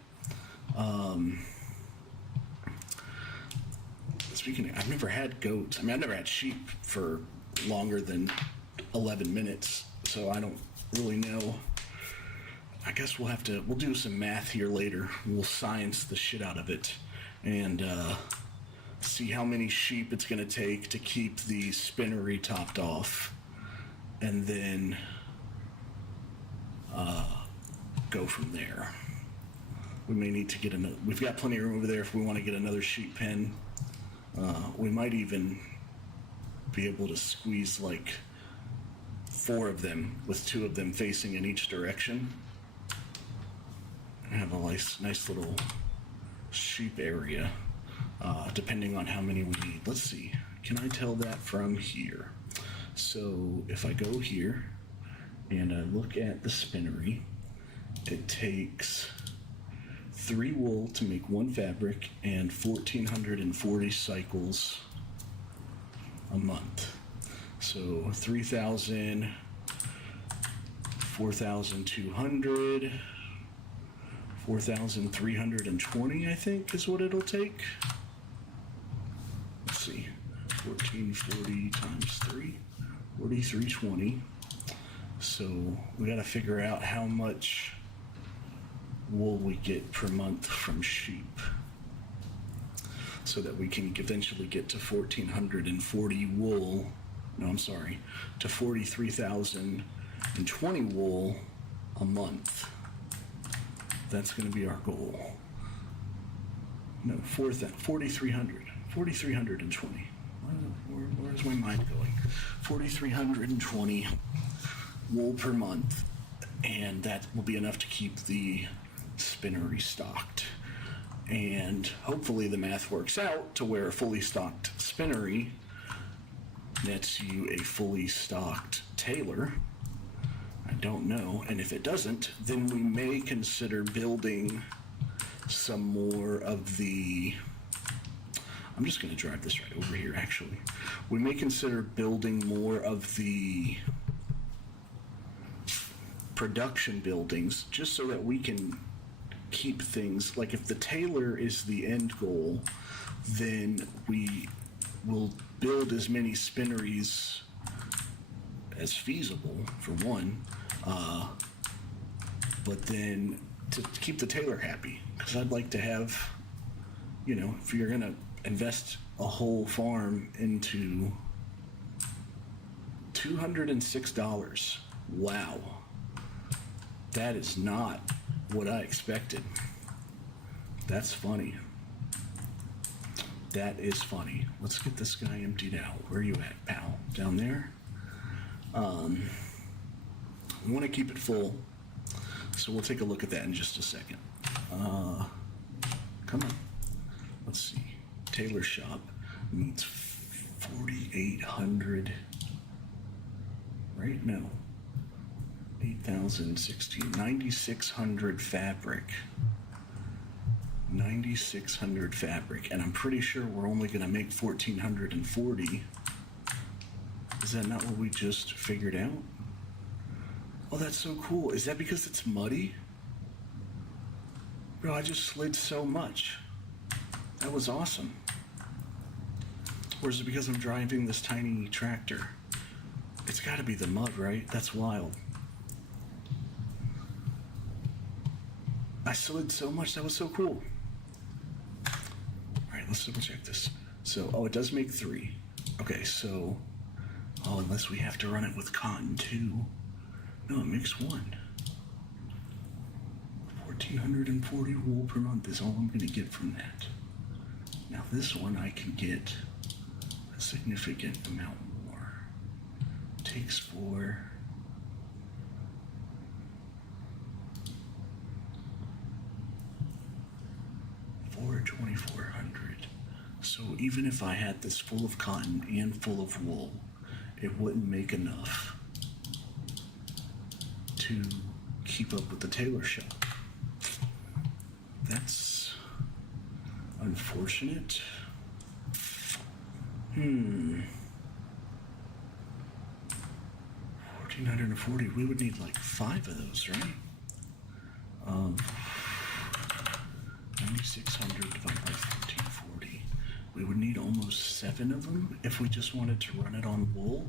Speaking of, I've never had goats. I mean, I've never had sheep for longer than 11 minutes, so I don't really know. I guess we'll do some math here later. We'll science the shit out of it and see how many sheep it's going to take to keep the spinnery topped off, and then go from there. We may need to get another, we've got plenty of room over there if we want to get another sheep pen. We might even be able to squeeze like 4 of them with 2 of them facing in each direction. And have a nice little sheep area, depending on how many we need. Let's see, can I tell that from here? So if I go here and I look at the spinnery, it takes 3 wool to make 1 fabric and 1,440 cycles a month. So 3,000, 4,200, 4,320, I think is what it'll take. Let's see, 1,440 times 3, 4,320. So we got to figure out how much wool we get per month from sheep so that we can eventually get to 1,440 wool. No, I'm sorry, to 43,020 wool a month. That's going to be our goal. No, 4,300, 4,320. Where's my mind going? 4,320 wool per month, and that will be enough to keep the spinnery stocked. And hopefully the math works out to where a fully stocked spinnery nets you a fully stocked tailor. I don't know, and if it doesn't, then we may consider building some more of the, I'm just going to drive this right over here actually. We may consider building more of the production buildings just so that we can keep things, like if the tailor is the end goal, then we will build as many spinneries as feasible for one, but then to keep the tailor happy, because I'd like to have, you know, if you're gonna invest a whole farm into $206, wow, that is not what I expected. That's funny. That is funny. Let's get this guy emptied out. Where are you at, pal? Down there? We want to keep it full, so we'll take a look at that in just a second. Come on. Let's see. Tailor shop needs 4,800. Right? No. 8,016. 9,600 fabric. 9,600 fabric, and I'm pretty sure we're only going to make 1,440. Is that not what we just figured out? Oh, that's so cool. Is that because it's muddy? Bro, I just slid so much. That was awesome. Or is it because I'm driving this tiny tractor? It's got to be the mud, right? That's wild. I slid so much. That was so cool. All right, let's double check this. So, oh, it does make 3. Okay, so, oh, unless we have to run it with cotton too. No, it makes 1. 1,440 wool per month is all I'm going to get from that. Now this one I can get a significant amount more. Takes 4. For 2,400. So even if I had this full of cotton and full of wool, it wouldn't make enough to keep up with the tailor shop. That's unfortunate. 1,440. We would need like 5 of those, right? 9,600 divided by 1,440. We would need almost 7 of them if we just wanted to run it on wool.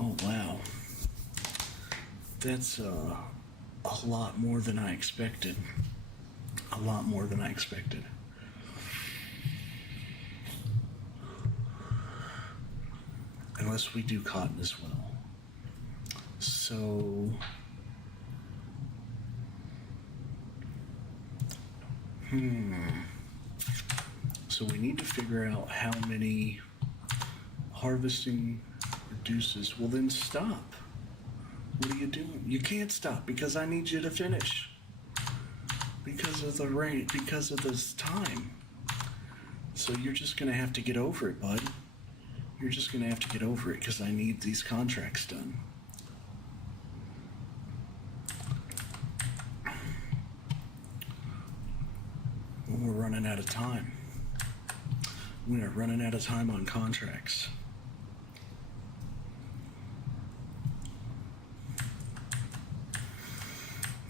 Oh wow, that's a lot more than I expected. A lot more than I expected. Unless we do cotton as well. So, so we need to figure out how many harvesting reduces. Well, then stop. What are you doing? You can't stop because I need you to finish. Because of the rain, because of this time. So you're just going to have to get over it, bud. You're just going to have to get over it because I need these contracts done. We're running out of time. We are running out of time on contracts.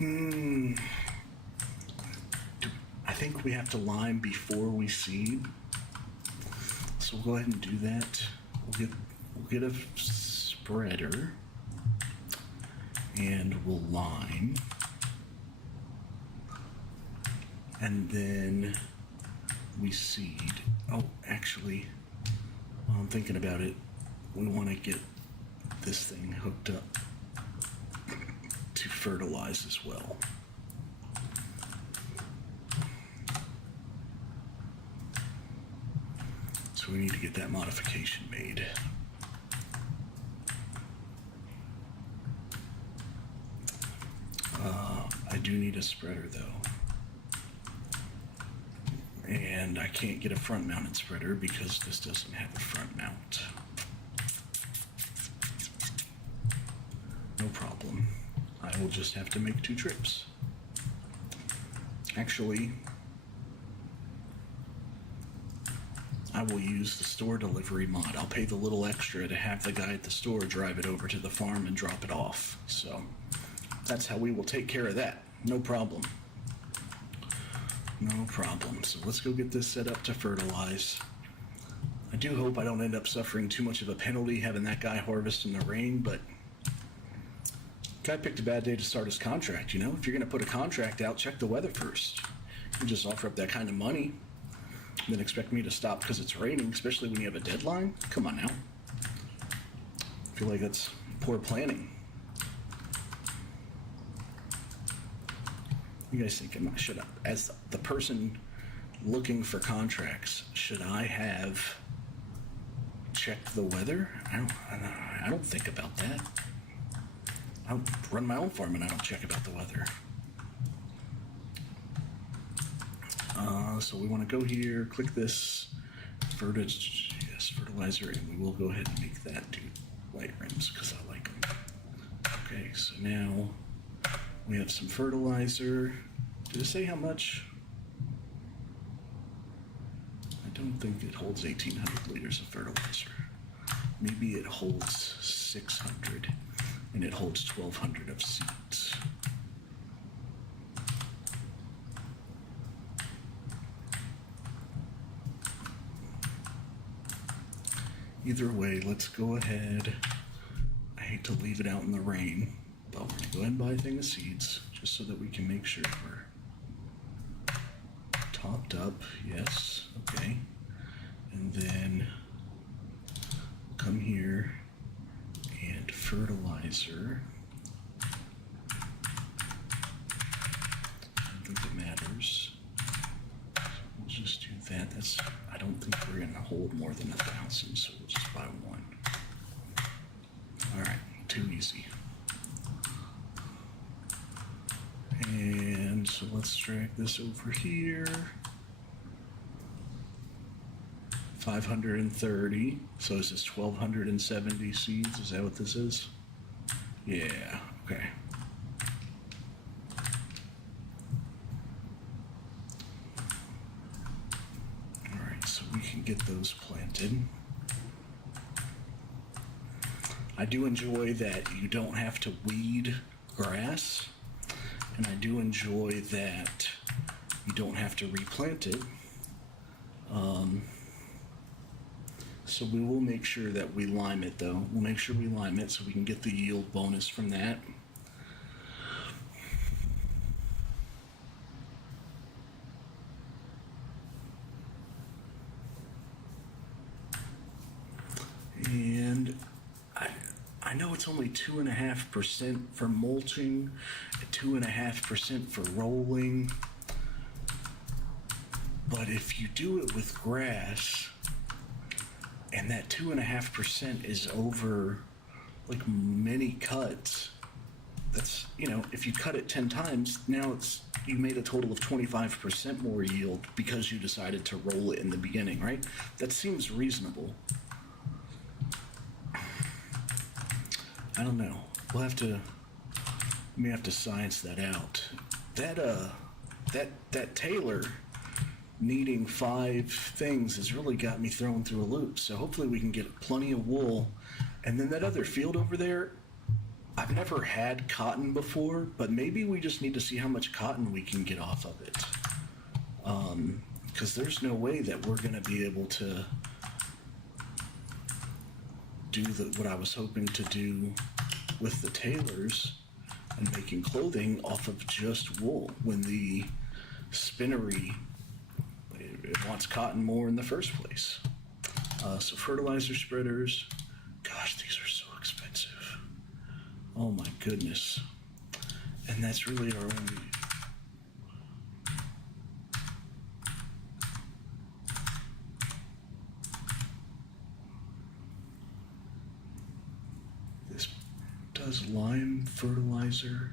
I think we have to lime before we seed. So we'll go ahead and do that. We'll get a spreader and we'll lime. And then we seed. Oh, actually, while I'm thinking about it, we want to get this thing hooked up to fertilize as well. So we need to get that modification made. I do need a spreader though. And I can't get a front mounted spreader because this doesn't have a front mount. No problem. I will just have to make 2 trips. Actually, I will use the store delivery mod. I'll pay the little extra to have the guy at the store drive it over to the farm and drop it off. So that's how we will take care of that. No problem. No problem. So let's go get this set up to fertilize. I do hope I don't end up suffering too much of a penalty having that guy harvest in the rain, but guy picked a bad day to start his contract, you know? If you're going to put a contract out, check the weather first. You just offer up that kind of money, and then expect me to stop because it's raining, especially when you have a deadline? Come on now. I feel like that's poor planning. You guys think, should I, as the person looking for contracts, should I have checked the weather? I don't think about that. I run my own farm and I don't check about the weather. So we want to go here, click this fertilizer, and we will go ahead and make that do light rims because I like them. Okay, so now we have some fertilizer. Did it say how much? I don't think it holds 1,800 liters of fertilizer. Maybe it holds 600, and it holds 1,200 of seeds. Either way, let's go ahead. I hate to leave it out in the rain, but we're going to go ahead and buy a thing of seeds just so that we can make sure we're topped up. Yes, okay. And then come here and fertilizer. I don't think it matters. We'll just do that. I don't think we're gonna hold more than 1,000, so we'll just buy one. All right, too easy. And so let's drag this over here. 530. So is this 1,270 seeds? Is that what this is? Yeah, okay. All right, so we can get those planted. I do enjoy that you don't have to weed grass, and I do enjoy that you don't have to replant it. So we will make sure that we lime it though. We'll make sure we lime it so we can get the yield bonus from that. And I know it's only 2.5% for mulching, 2.5% for rolling. But if you do it with grass, and that 2.5% is over like many cuts, that's, if you cut it 10 times, now you made a total of 25% more yield because you decided to roll it in the beginning, right? That seems reasonable. I don't know. We may have to science that out. That tailor needing 5 things has really got me thrown through a loop. So hopefully we can get plenty of wool. And then that other field over there, I've never had cotton before, but maybe we just need to see how much cotton we can get off of it. Because there's no way that we're going to be able to do what I was hoping to do with the tailors and making clothing off of just wool when the spinnery it wants cotton more in the first place. So fertilizer spreaders, gosh, these are so expensive. Oh my goodness. And that's really our only... This does lime fertilizer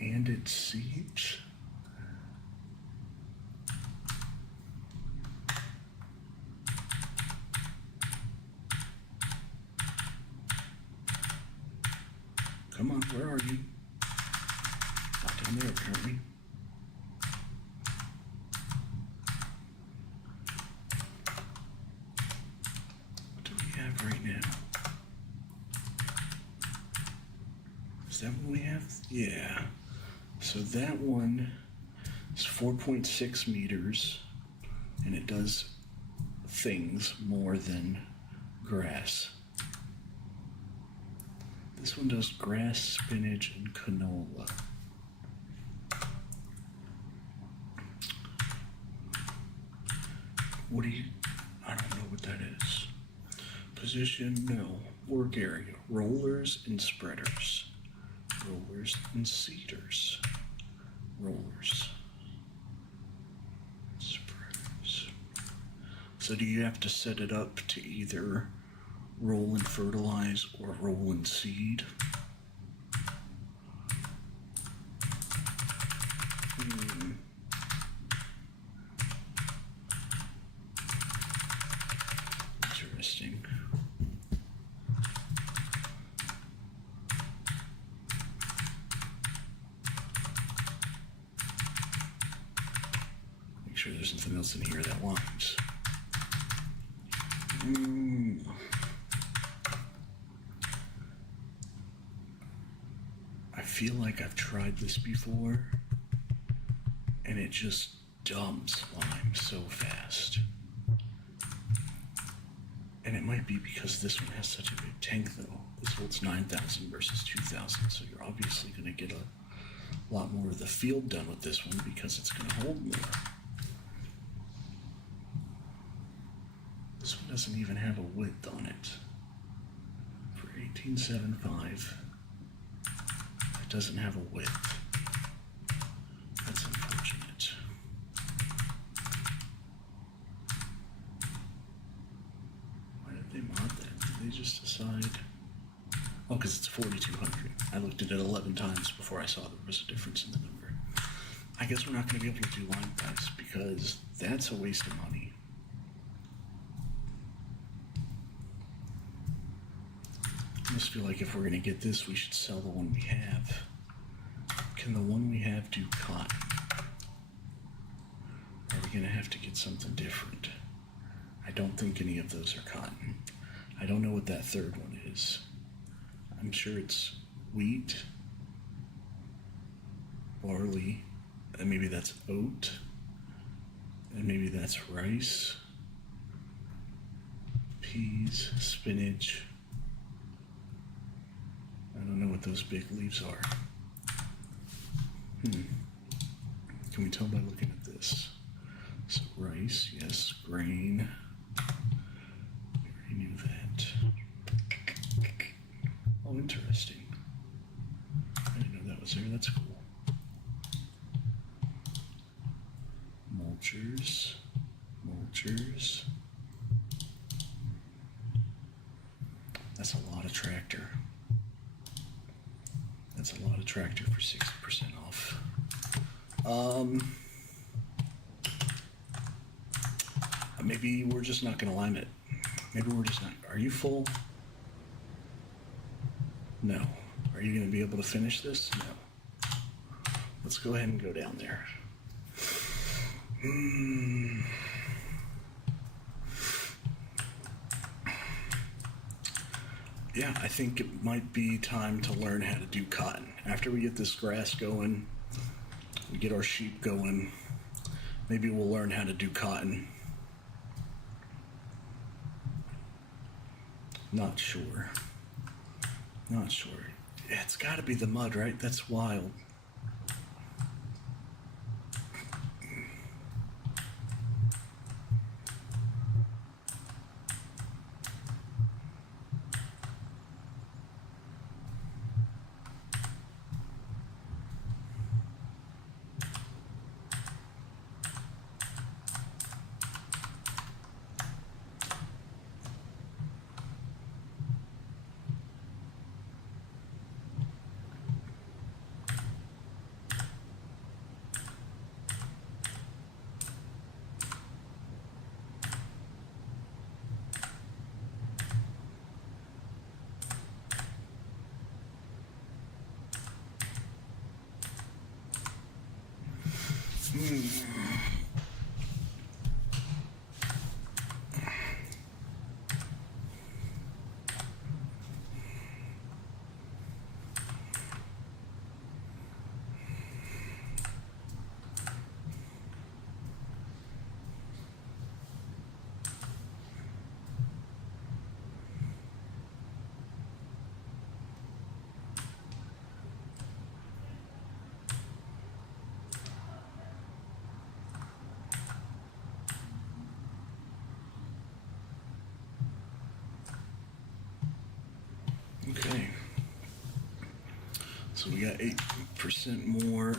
and its seeds. Come on, where are you? Oh, down there, apparently. What do we have right now? Is that what we have? Yeah. So that one is 4.6 meters, and it does things more than grass. This one does grass, spinach, and canola. I don't know what that is. Position, no. Work area, rollers and spreaders. Rollers and seeders. Rollers. Spreaders. So do you have to set it up to either roll and fertilize or roll and seed? Interesting. sure there's nothing else in here that lines. I feel like I've tried this before, and it just dumps lime so fast. And it might be because this one has such a big tank, though. This holds 9,000 versus 2,000, so you're obviously going to get a lot more of the field done with this one because it's going to hold more. This one doesn't even have a width on it. For 1875, it doesn't have a width. That's unfortunate. Why did they mod that? Did they just decide? Oh, because it's 4,200. I looked at it 11 times before I saw there was a difference in the number. I guess we're not going to be able to do line price because that's a waste of money. I just feel like if we're going to get this, we should sell the one we have. Can the one we have do cotton? Or are we going to have to get something different? I don't think any of those are cotton. I don't know what that third one is. I'm sure it's wheat, barley, and maybe that's oat, and maybe that's rice, peas, spinach. I don't know what those big leaves are. Can we tell by looking at this? So rice, yes, grain. We already knew that. Oh, interesting. I didn't know that was there. That's cool. Mulchers. That's a lot of tractor. That's a lot of tractor for 60% off. Maybe we're just not going to lime it. Maybe we're just not. Are you full? No. Are you going to be able to finish this? No. Let's go ahead and go down there. Yeah, I think it might be time to learn how to do cotton. After we get this grass going, we get our sheep going, maybe we'll learn how to do cotton. Not sure. Yeah, it's got to be the mud, right? That's wild. Okay. So we got 8% more.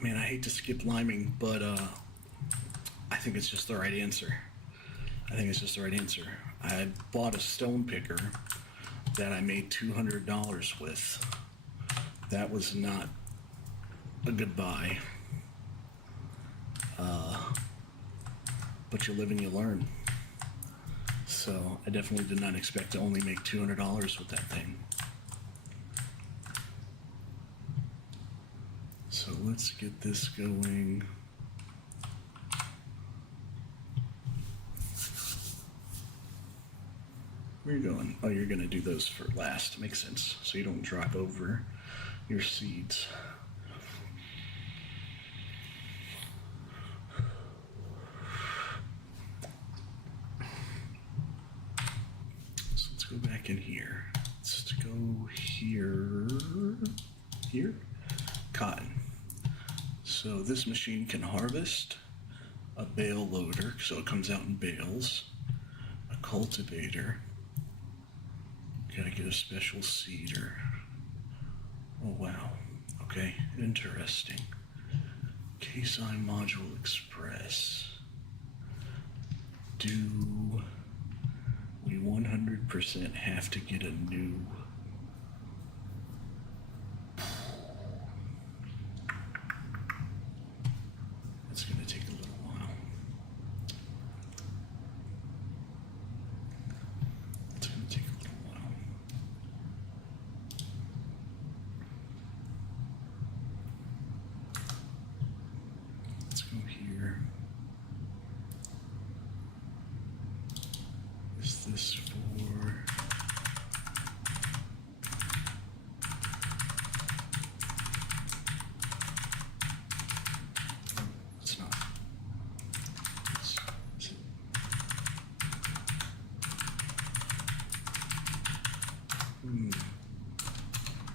Man, I hate to skip liming, but I think it's just the right answer. I bought a stone picker that I made $200 with. That was not a good buy. But you live and you learn. So I definitely did not expect to only make $200 with that thing. So let's get this going. Where are you going? Oh, you're going to do those for last. Makes sense. So you don't drop over your seeds. So let's go back in here. Let's go here. Here? Cotton. So this machine can harvest a bale loader, so it comes out in bales, a cultivator. Gotta get a special seeder. Oh wow. Okay, interesting. Case I Module Express. Do we 100% have to get a new? It's gonna take a little while. It's gonna take a little while. Let's go here. Is this for? It's not. Is it?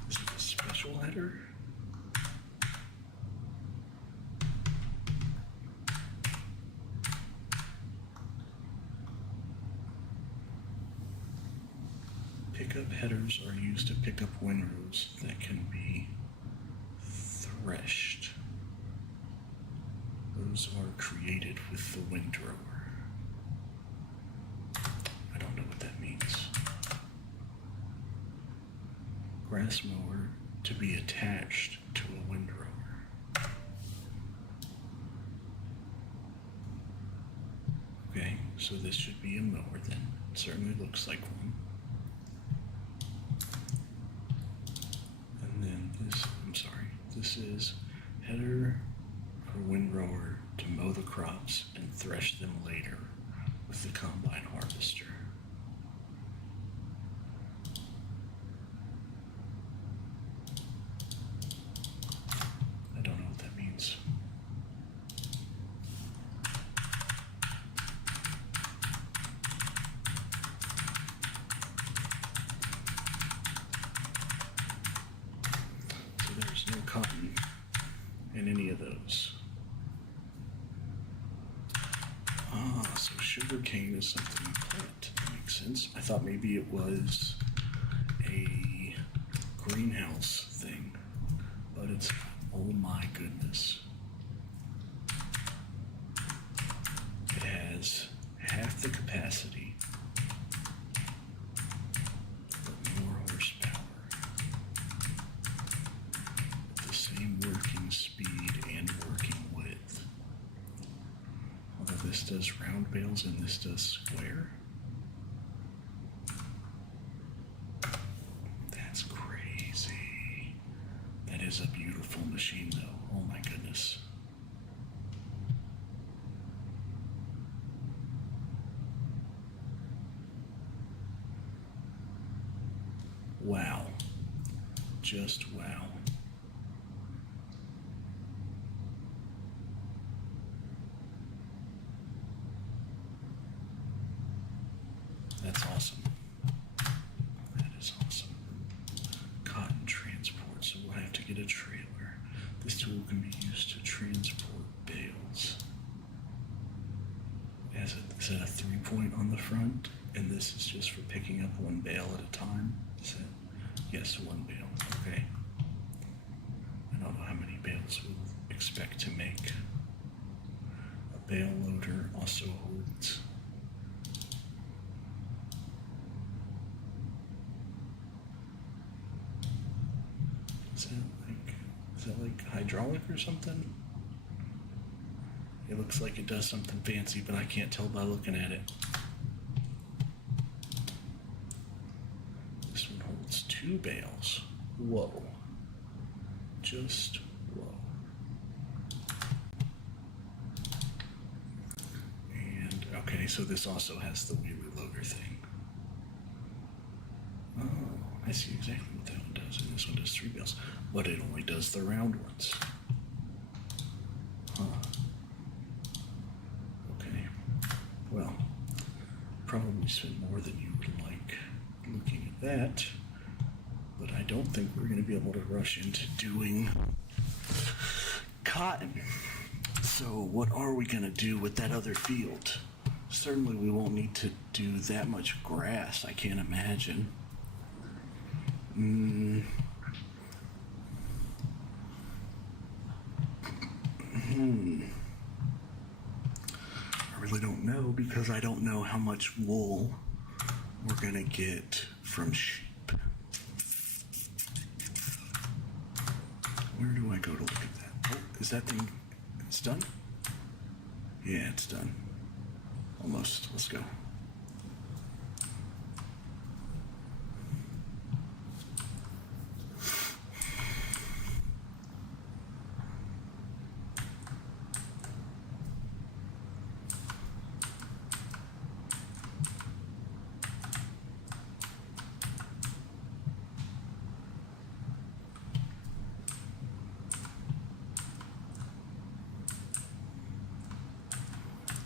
Is it a special header? Pickup headers are used to pick up windrows that can be threshed. Those are created with the windrower. I don't know what that means. Grass mower to be attached to a windrower. Okay, so this should be a mower then. It certainly looks like one. And then this, I'm sorry, this is header for windrower to mow the crops and thresh them later with the combine harvester. I don't know what that means. So there's no cotton in any of those. So sugar cane is something you plant. That makes sense. I thought maybe it was a greenhouse thing, but it's, oh my goodness. It has half the capacity, but more horsepower, the same working speed and working width. Although this does round bales and this does square. That's crazy. That is a beautiful machine though. Oh my goodness. Wow. Just wow. That's awesome. That is awesome. Cotton transport, so we'll have to get a trailer. This tool can be used to transport bales. Is that a 3-point on the front? And this is just for picking up one bale at a time? Is it? Yes, one bale. Okay. I don't know how many bales we'll expect to make. A bale loader also holds. Is that like hydraulic or something? It looks like it does something fancy, but I can't tell by looking at it. This one holds 2 bales. Whoa. Just whoa. And okay, so this also has the wheelie loader thing. see exactly what that one does, and this one does 3 bales, but it only does the round ones. Huh. Okay. Well, probably spend more than you would like looking at that, but I don't think we're going to be able to rush into doing cotton. So what are we going to do with that other field? Certainly we won't need to do that much grass, I can't imagine. I really don't know because I don't know how much wool we're going to get from sheep. Where do I go to look at that? Oh, is that thing, it's done? Yeah, it's done. Almost. Let's go.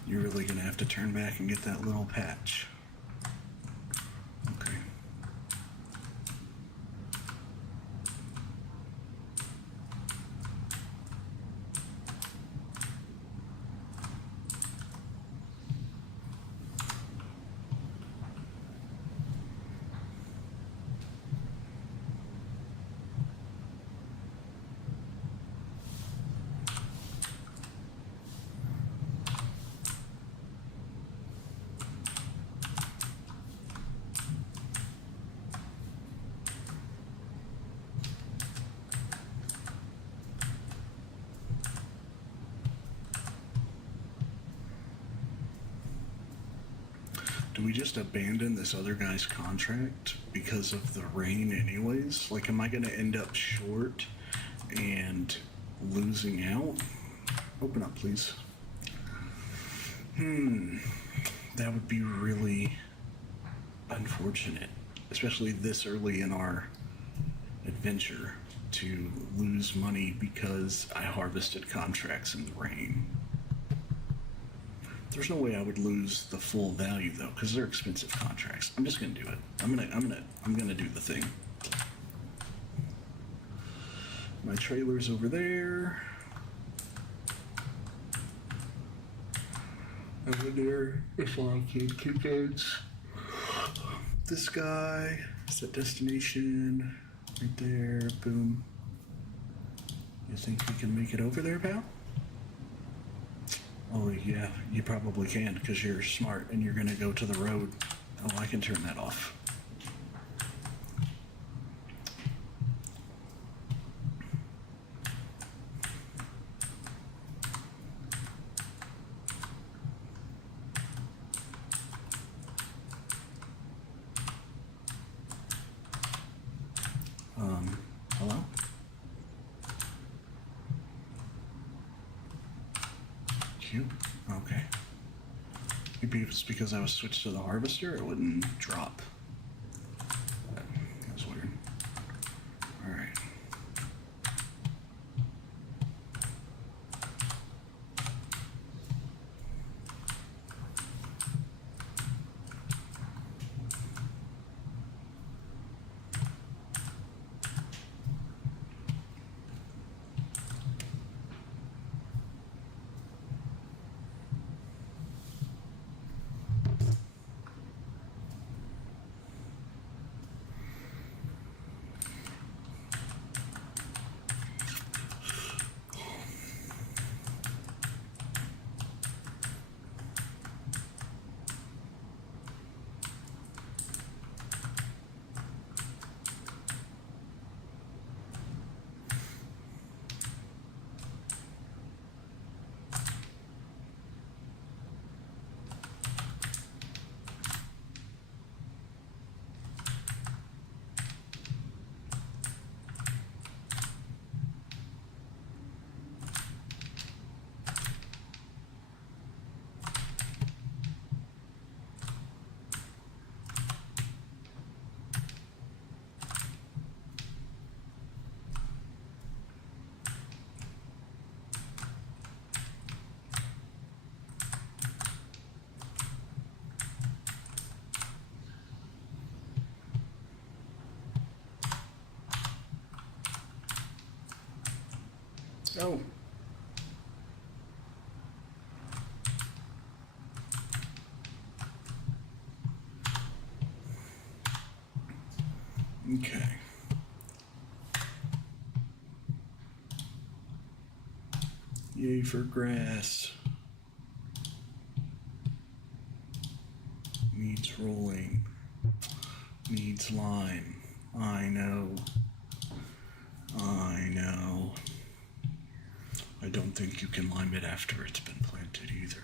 You're really going to have to turn back and get that little patch. Okay. Do we just abandon this other guy's contract because of the rain anyways? Like, am I going to end up short and losing out? Open up, please. That would be really unfortunate, especially this early in our adventure, to lose money because I harvested contracts in the rain. There's no way I would lose the full value though, because they're expensive contracts. I'm just gonna do it. I'm gonna do the thing. My trailer's over there. Over there, if I can keep it. This guy, set destination, right there, boom. You think we can make it over there, pal? Oh yeah, you probably can because you're smart and you're gonna go to the road. Oh, I can turn that off. Hello? Q? Okay. Maybe it's because I was switched to the harvester, it wouldn't drop. That was weird. Alright. Oh. Okay. Yay for grass. Needs rolling. Needs lime. I know. I know. I don't think you can lime it after it's been planted either.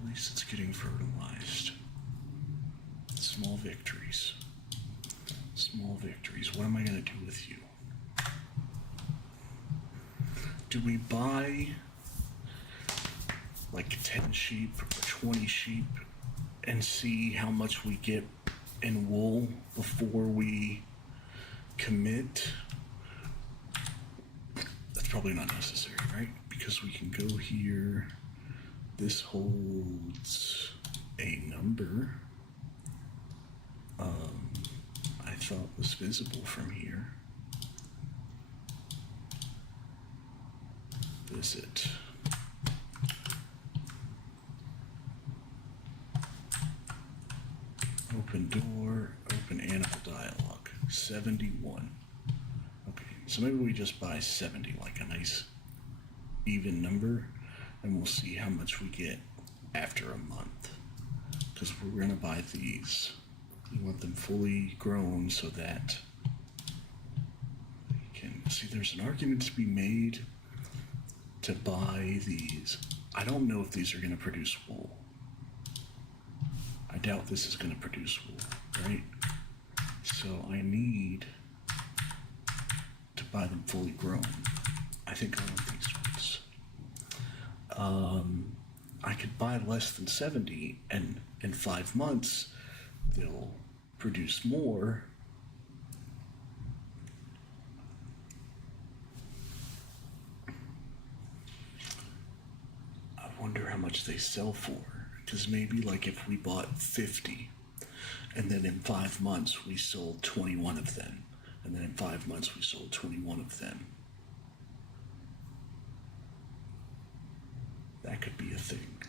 At least it's getting fertilized. Small victories. Small victories. What am I going to do with you? Do we buy like 10 sheep or 20 sheep and see how much we get in wool before we commit? That's probably not necessary, right? Because we can go here. This holds a number. I thought was visible from here. Visit. Open door, open animal dialogue. 71. Okay, so maybe we just buy 70, like a nice even number, and we'll see how much we get after a month. Because we're gonna buy these. We want them fully grown so that we can see there's an argument to be made to buy these. I don't know if these are gonna produce wool. I doubt this is going to produce wool, right? So I need to buy them fully grown. I think I want these ones. I could buy less than 70, and in 5 months, they'll produce more. I wonder how much they sell for. Because maybe like if we bought 50 and then in 5 months we sold 21 of them, and then in 5 months we sold 21 of them, that could be a thing.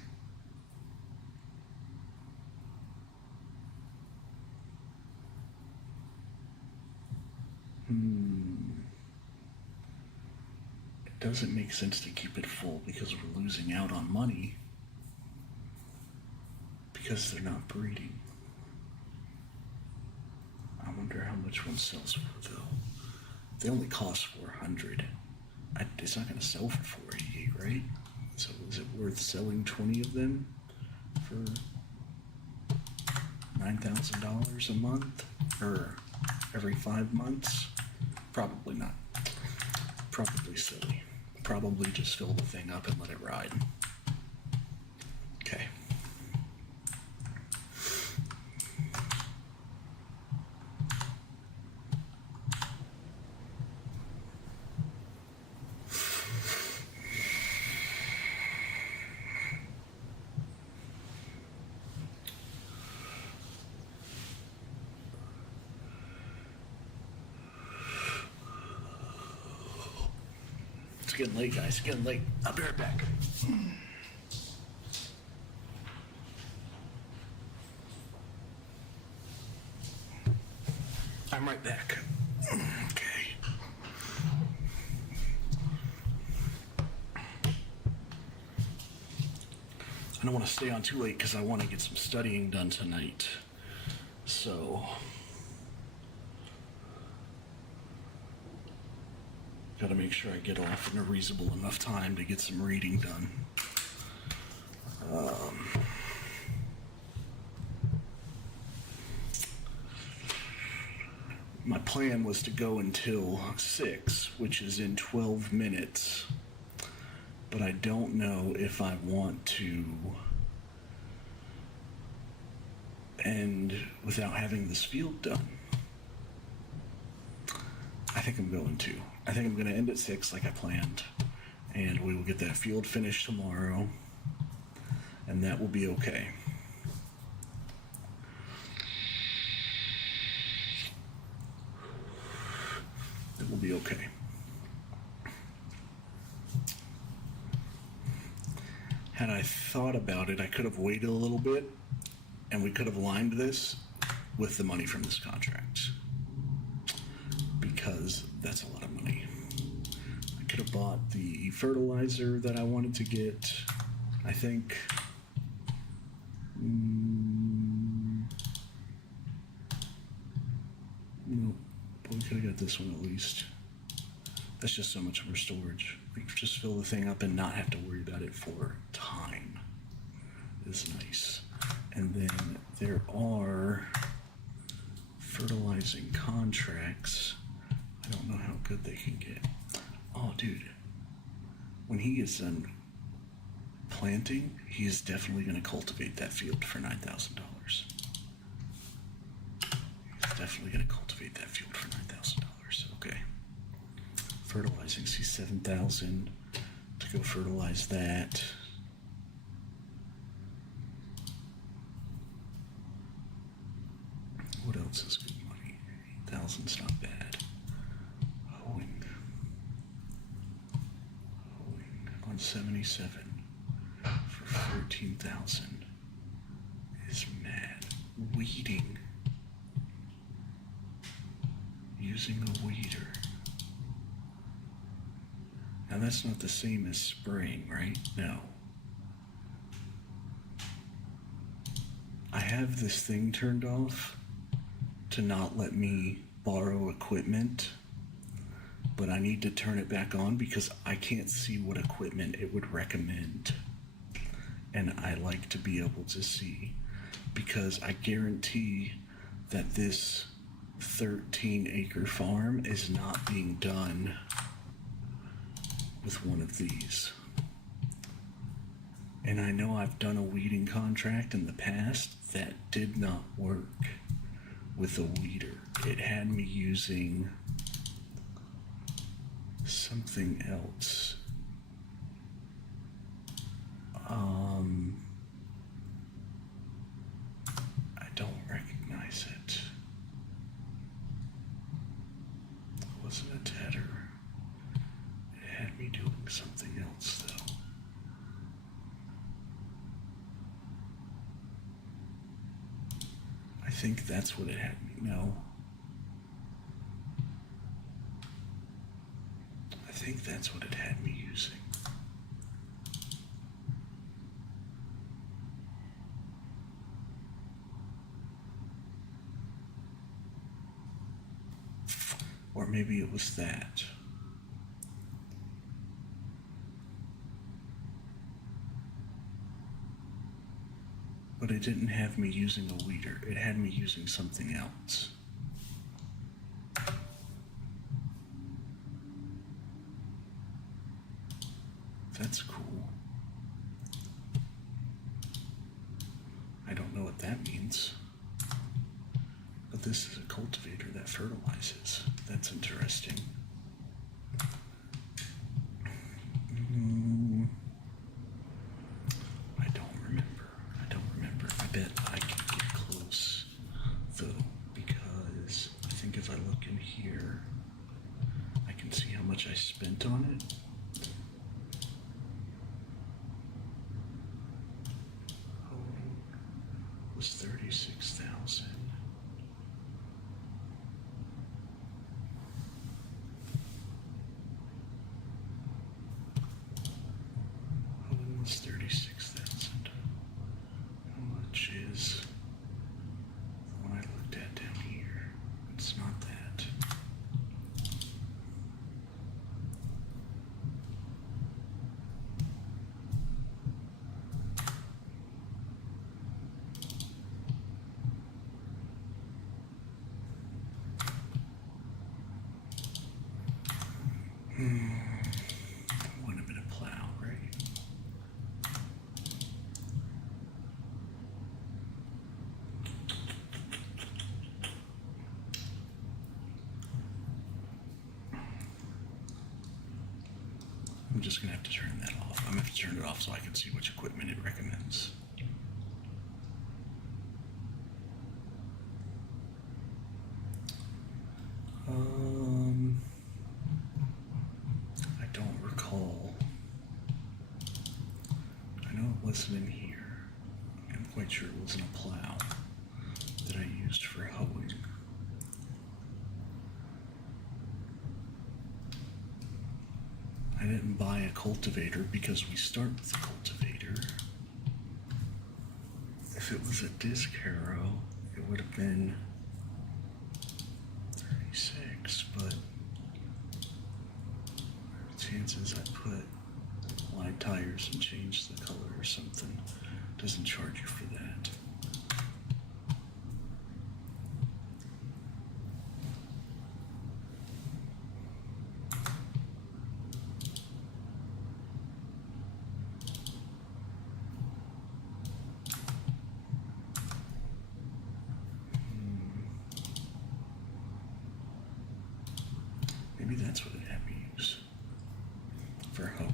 It doesn't make sense to keep it full because we're losing out on money. Because they're not breeding. I wonder how much one sells for though. They only cost 400. It's not going to sell for 488, right? So is it worth selling 20 of them for $9,000 a month or every 5 months? Probably not. Probably silly. Probably just fill the thing up and let it ride. Okay. It's getting late, guys. It's getting late. I'll be right back. I'm right back. Okay. I don't want to stay on too late because I want to get some studying done tonight. So, got to make sure I get off in a reasonable enough time to get some reading done. My plan was to go until 6, which is in 12 minutes. But I don't know if I want to end without having this field done. I think I'm going to. I think I'm going to end at 6 like I planned. And we will get that field finished tomorrow. And that will be okay. It will be okay. Had I thought about it, I could have waited a little bit and we could have lined this with the money from this contract, because that's a lot of money. I could have bought the fertilizer that I wanted to get, I think. No, but we could have got this one at least. That's just so much more storage. We could just fill the thing up and not have to worry about it for time. It's nice. And then there are fertilizing contracts. I don't know how good they can get. Oh, dude. When he gets done planting, he is definitely going to cultivate that field for $9,000. He's definitely going to cultivate that field for $9,000. Okay. Fertilizing, see 7,000 to go fertilize that. What else is good money? 8,000's not bad. Hoeing on 77 for 14,000 is mad. Weeding, using a weeder. Now that's not the same as spraying, right? No. I have this thing turned off to not let me borrow equipment, but I need to turn it back on because I can't see what equipment it would recommend. And I like to be able to see, because I guarantee that this 13-acre farm is not being done with one of these. And I know I've done a weeding contract in the past that did not work with a weeder. It had me using something else. I don't recognize it. It wasn't a tedder. It had me doing something else though. I think that's what it had me. No. I think that's what it had me using. Or maybe it was that. But it didn't have me using a weeder. It had me using something else. That's cool. I don't know what that means. But this is a cultivator that fertilizes. That's interesting. I don't remember. I bet I can get close, though, because I think if I look in here, I can see how much I spent on it. Was 36,000. Was 36,000. How much is the one I looked at down here? It's not that. Wouldn't have been a plow, right? I'm just gonna have to turn that off. I'm gonna have to turn it off so I can see which equipment it recommends. quite sure it wasn't a plow that I used for hoeing. I didn't buy a cultivator because we start with a cultivator. If it was a disc harrow, it would have been 36, but chances I put wide tires and changed the color or something doesn't charge you for that. Maybe that's what it had me use for hoeing.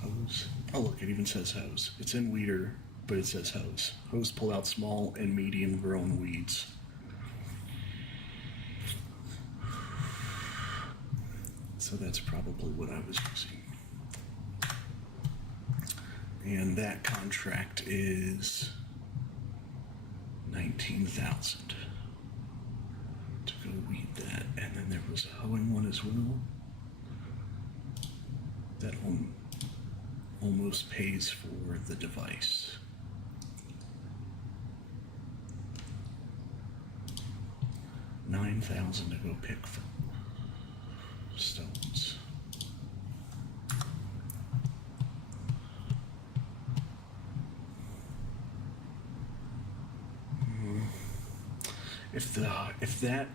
Hose. Oh, look, it even says hose. It's in weeder, but it says hose. Hose pull out small and medium grown weeds. So that's probably what I was using. And that contract is $19,000 to go weed that. And then there was a hoeing one as well. That one almost pays for the device. $9,000 to go pick for stones. If that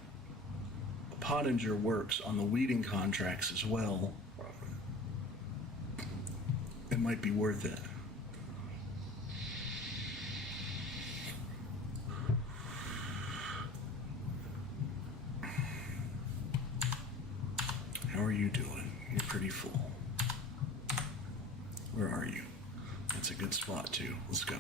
Pottinger works on the weeding contracts as well, it might be worth it. How are you doing? You're pretty full. Where are you? That's a good spot too. Let's go.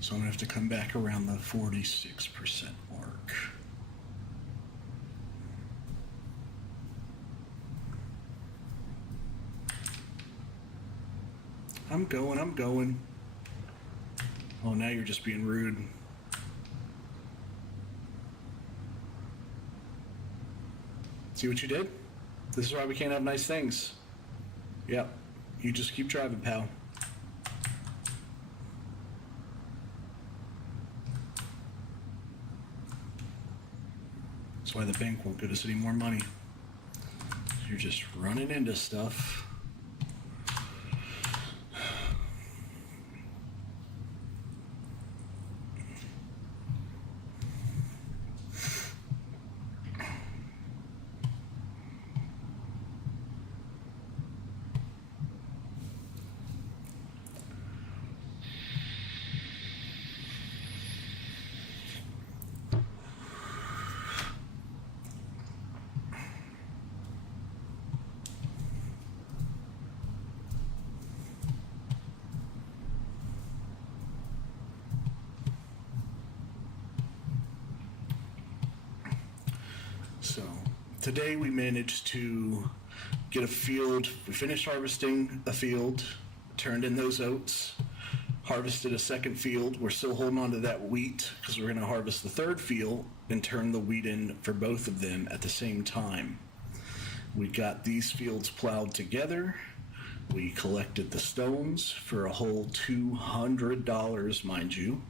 So I'm gonna have to come back around the 46% mark. I'm going. Oh, now you're just being rude. See what you did? This is why we can't have nice things. Yep. You just keep driving, pal. That's why the bank won't give us any more money. You're just running into stuff. So today we managed to get a field. We finished harvesting a field, turned in those oats, harvested a second field. We're still holding on to that wheat because we're going to harvest the third field and turn the wheat in for both of them at the same time. We got these fields plowed together. We collected the stones for a whole $200, mind you.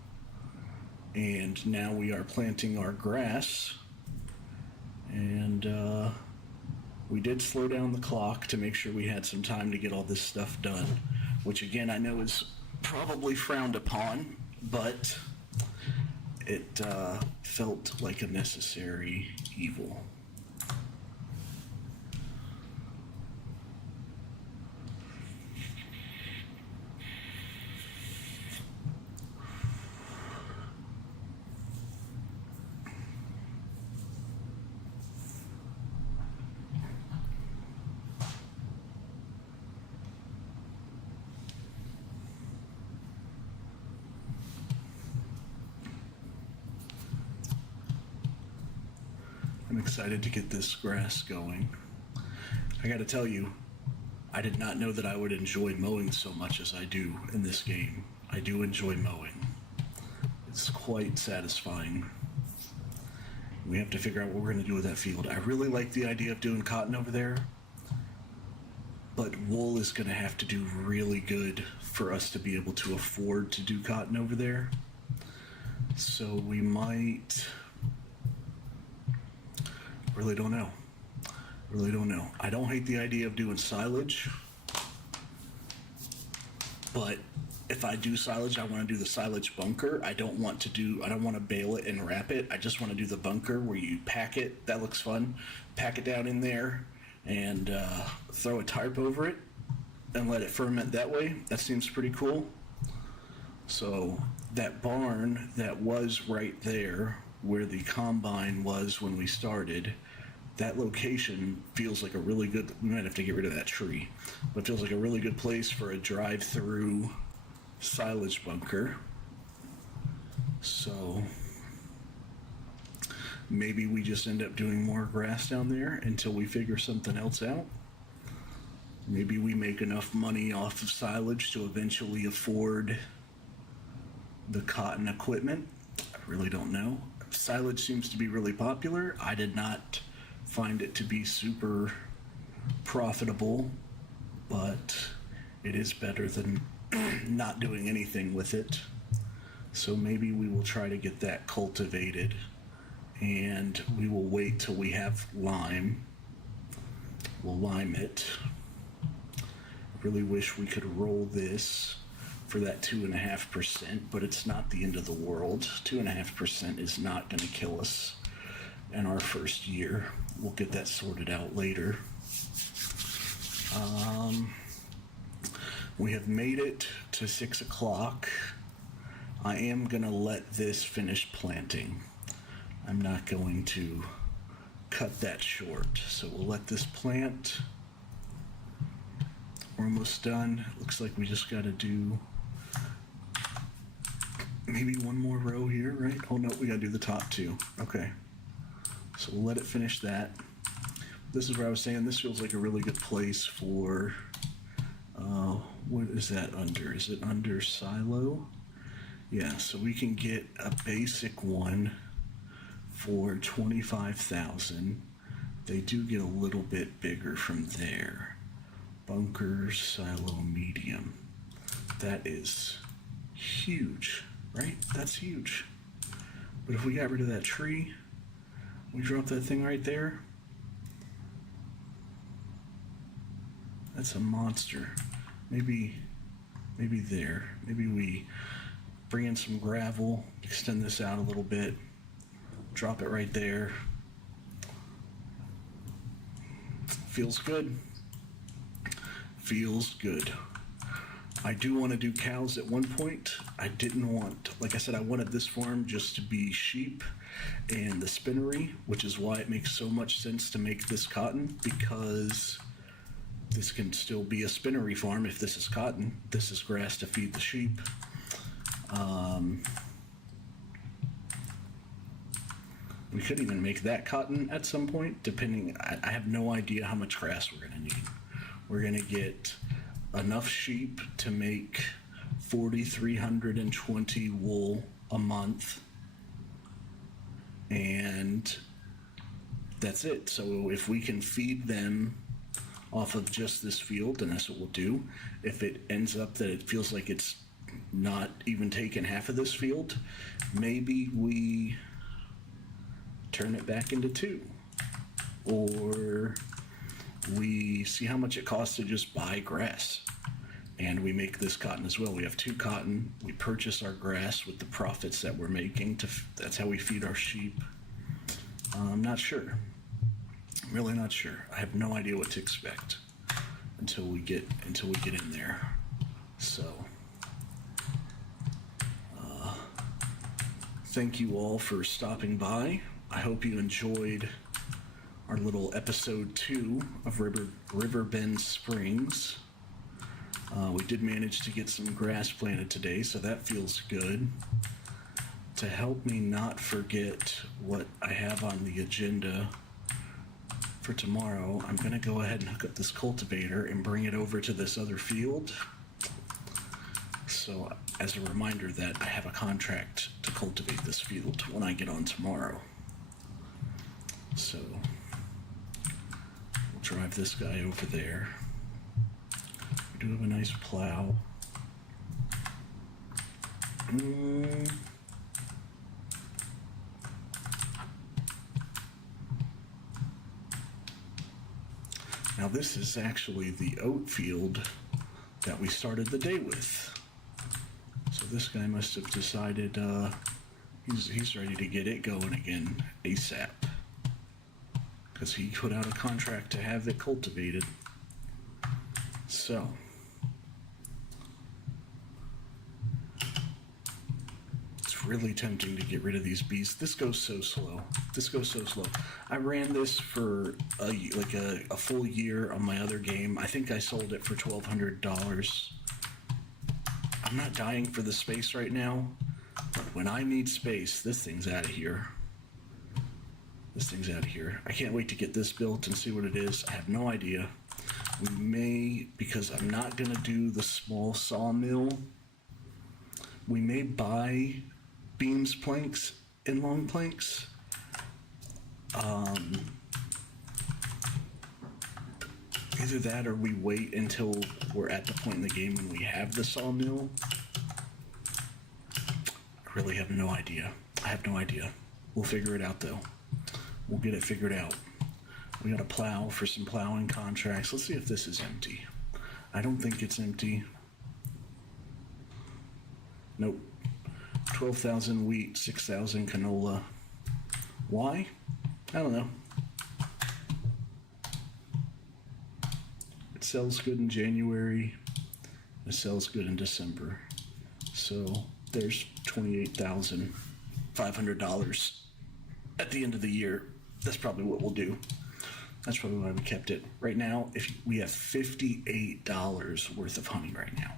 And now we are planting our grass. And We did slow down the clock to make sure we had some time to get all this stuff done, which again I know is probably frowned upon, but it felt like a necessary evil. I'm excited to get this grass going. I gotta tell you, I did not know that I would enjoy mowing so much as I do in this game. I do enjoy mowing. It's quite satisfying. We have to figure out what we're gonna do with that field. I really like the idea of doing cotton over there, but wool is gonna have to do really good for us to be able to afford to do cotton over there. So we might... Really don't know. Really don't know. I don't hate the idea of doing silage, but if I do silage, I want to do the silage bunker. I don't want to bale it and wrap it. I just want to do the bunker where you pack it. That looks fun. Pack it down in there and throw a tarp over it and let it ferment that way. That seems pretty cool. So that barn that was right there where the combine was when we started, that location feels like a really good, we might have to get rid of that tree, but it feels like a really good place for a drive-through silage bunker. So maybe we just end up doing more grass down there until we figure something else out. Maybe we make enough money off of silage to eventually afford the cotton equipment. I really don't know. Silage seems to be really popular. I did not find it to be super profitable, but it is better than not doing anything with it. So maybe we will try to get that cultivated, and we will wait till we have lime. We'll lime it. I really wish we could roll this for that 2.5%, but it's not the end of the world. 2.5% is not going to kill us in our first year. We'll get that sorted out later. We have made it to 6 o'clock. I am going to let this finish planting. I'm not going to cut that short. So we'll let this plant. We're almost done. Looks like we just got to do maybe one more row here, right? Oh no, we got to do the top two. Okay. So we'll let it finish that. This is where I was saying this feels like a really good place for, what is that under? Is it under silo? Yeah, so we can get a basic one for 25,000. They do get a little bit bigger from there. Bunker, silo, medium. That is huge, right? That's huge. But if we got rid of that tree, we drop that thing right there. That's a monster. Maybe there. Maybe we bring in some gravel, extend this out a little bit, drop it right there. Feels good. Feels good. I do want to do cows at one point. I didn't want, like I said, I wanted this farm just to be sheep and the spinnery, which is why it makes so much sense to make this cotton, because this can still be a spinnery farm if this is cotton. This is grass to feed the sheep. We could even make that cotton at some point, depending. I have no idea how much grass we're going to need. We're going to get enough sheep to make 4,320 wool a month, and that's it. So if we can feed them off of just this field, then that's what we'll do. If it ends up that it feels like it's not even taking half of this field, maybe we turn it back into 2, or we see how much it costs to just buy grass. And we make this cotton as well. We have 2 cotton. We purchase our grass with the profits that we're making. That's how we feed our sheep. I'm not sure. I'm really not sure. I have no idea what to expect until we get in there. So, thank you all for stopping by. I hope you enjoyed our little episode 2 of Riverbend Springs. We did manage to get some grass planted today, so that feels good. To help me not forget what I have on the agenda for tomorrow, I'm going to go ahead and hook up this cultivator and bring it over to this other field. So, as a reminder that I have a contract to cultivate this field when I get on tomorrow. So, we'll drive this guy over there. We do have a nice plow. Now this is actually the oat field that we started the day with. So this guy must have decided he's ready to get it going again ASAP. Because he put out a contract to have it cultivated. So, it's really tempting to get rid of these bees. This goes so slow. I ran this for a full year on my other game. I think I sold it for $1,200. I'm not dying for the space right now, but when I need space, this thing's out of here. I can't wait to get this built and see what it is. I have no idea. We may, because I'm not going to do the small sawmill, we may buy beams planks and long planks. Either that or we wait until we're at the point in the game when we have the sawmill. I really have no idea. We'll figure it out though. We'll get it figured out. We got to plow for some plowing contracts. Let's see if this is empty. I don't think it's empty. Nope. 12,000 wheat, 6,000 canola. Why? I don't know. It sells good in January. It sells good in December. So there's $28,500 at the end of the year. That's probably what we'll do. That's probably why we kept it. Right now, if we have $58 worth of honey right now.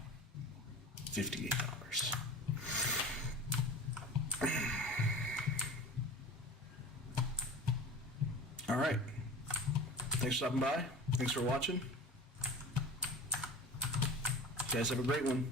$58. All right. Thanks for stopping by. Thanks for watching. You guys have a great one.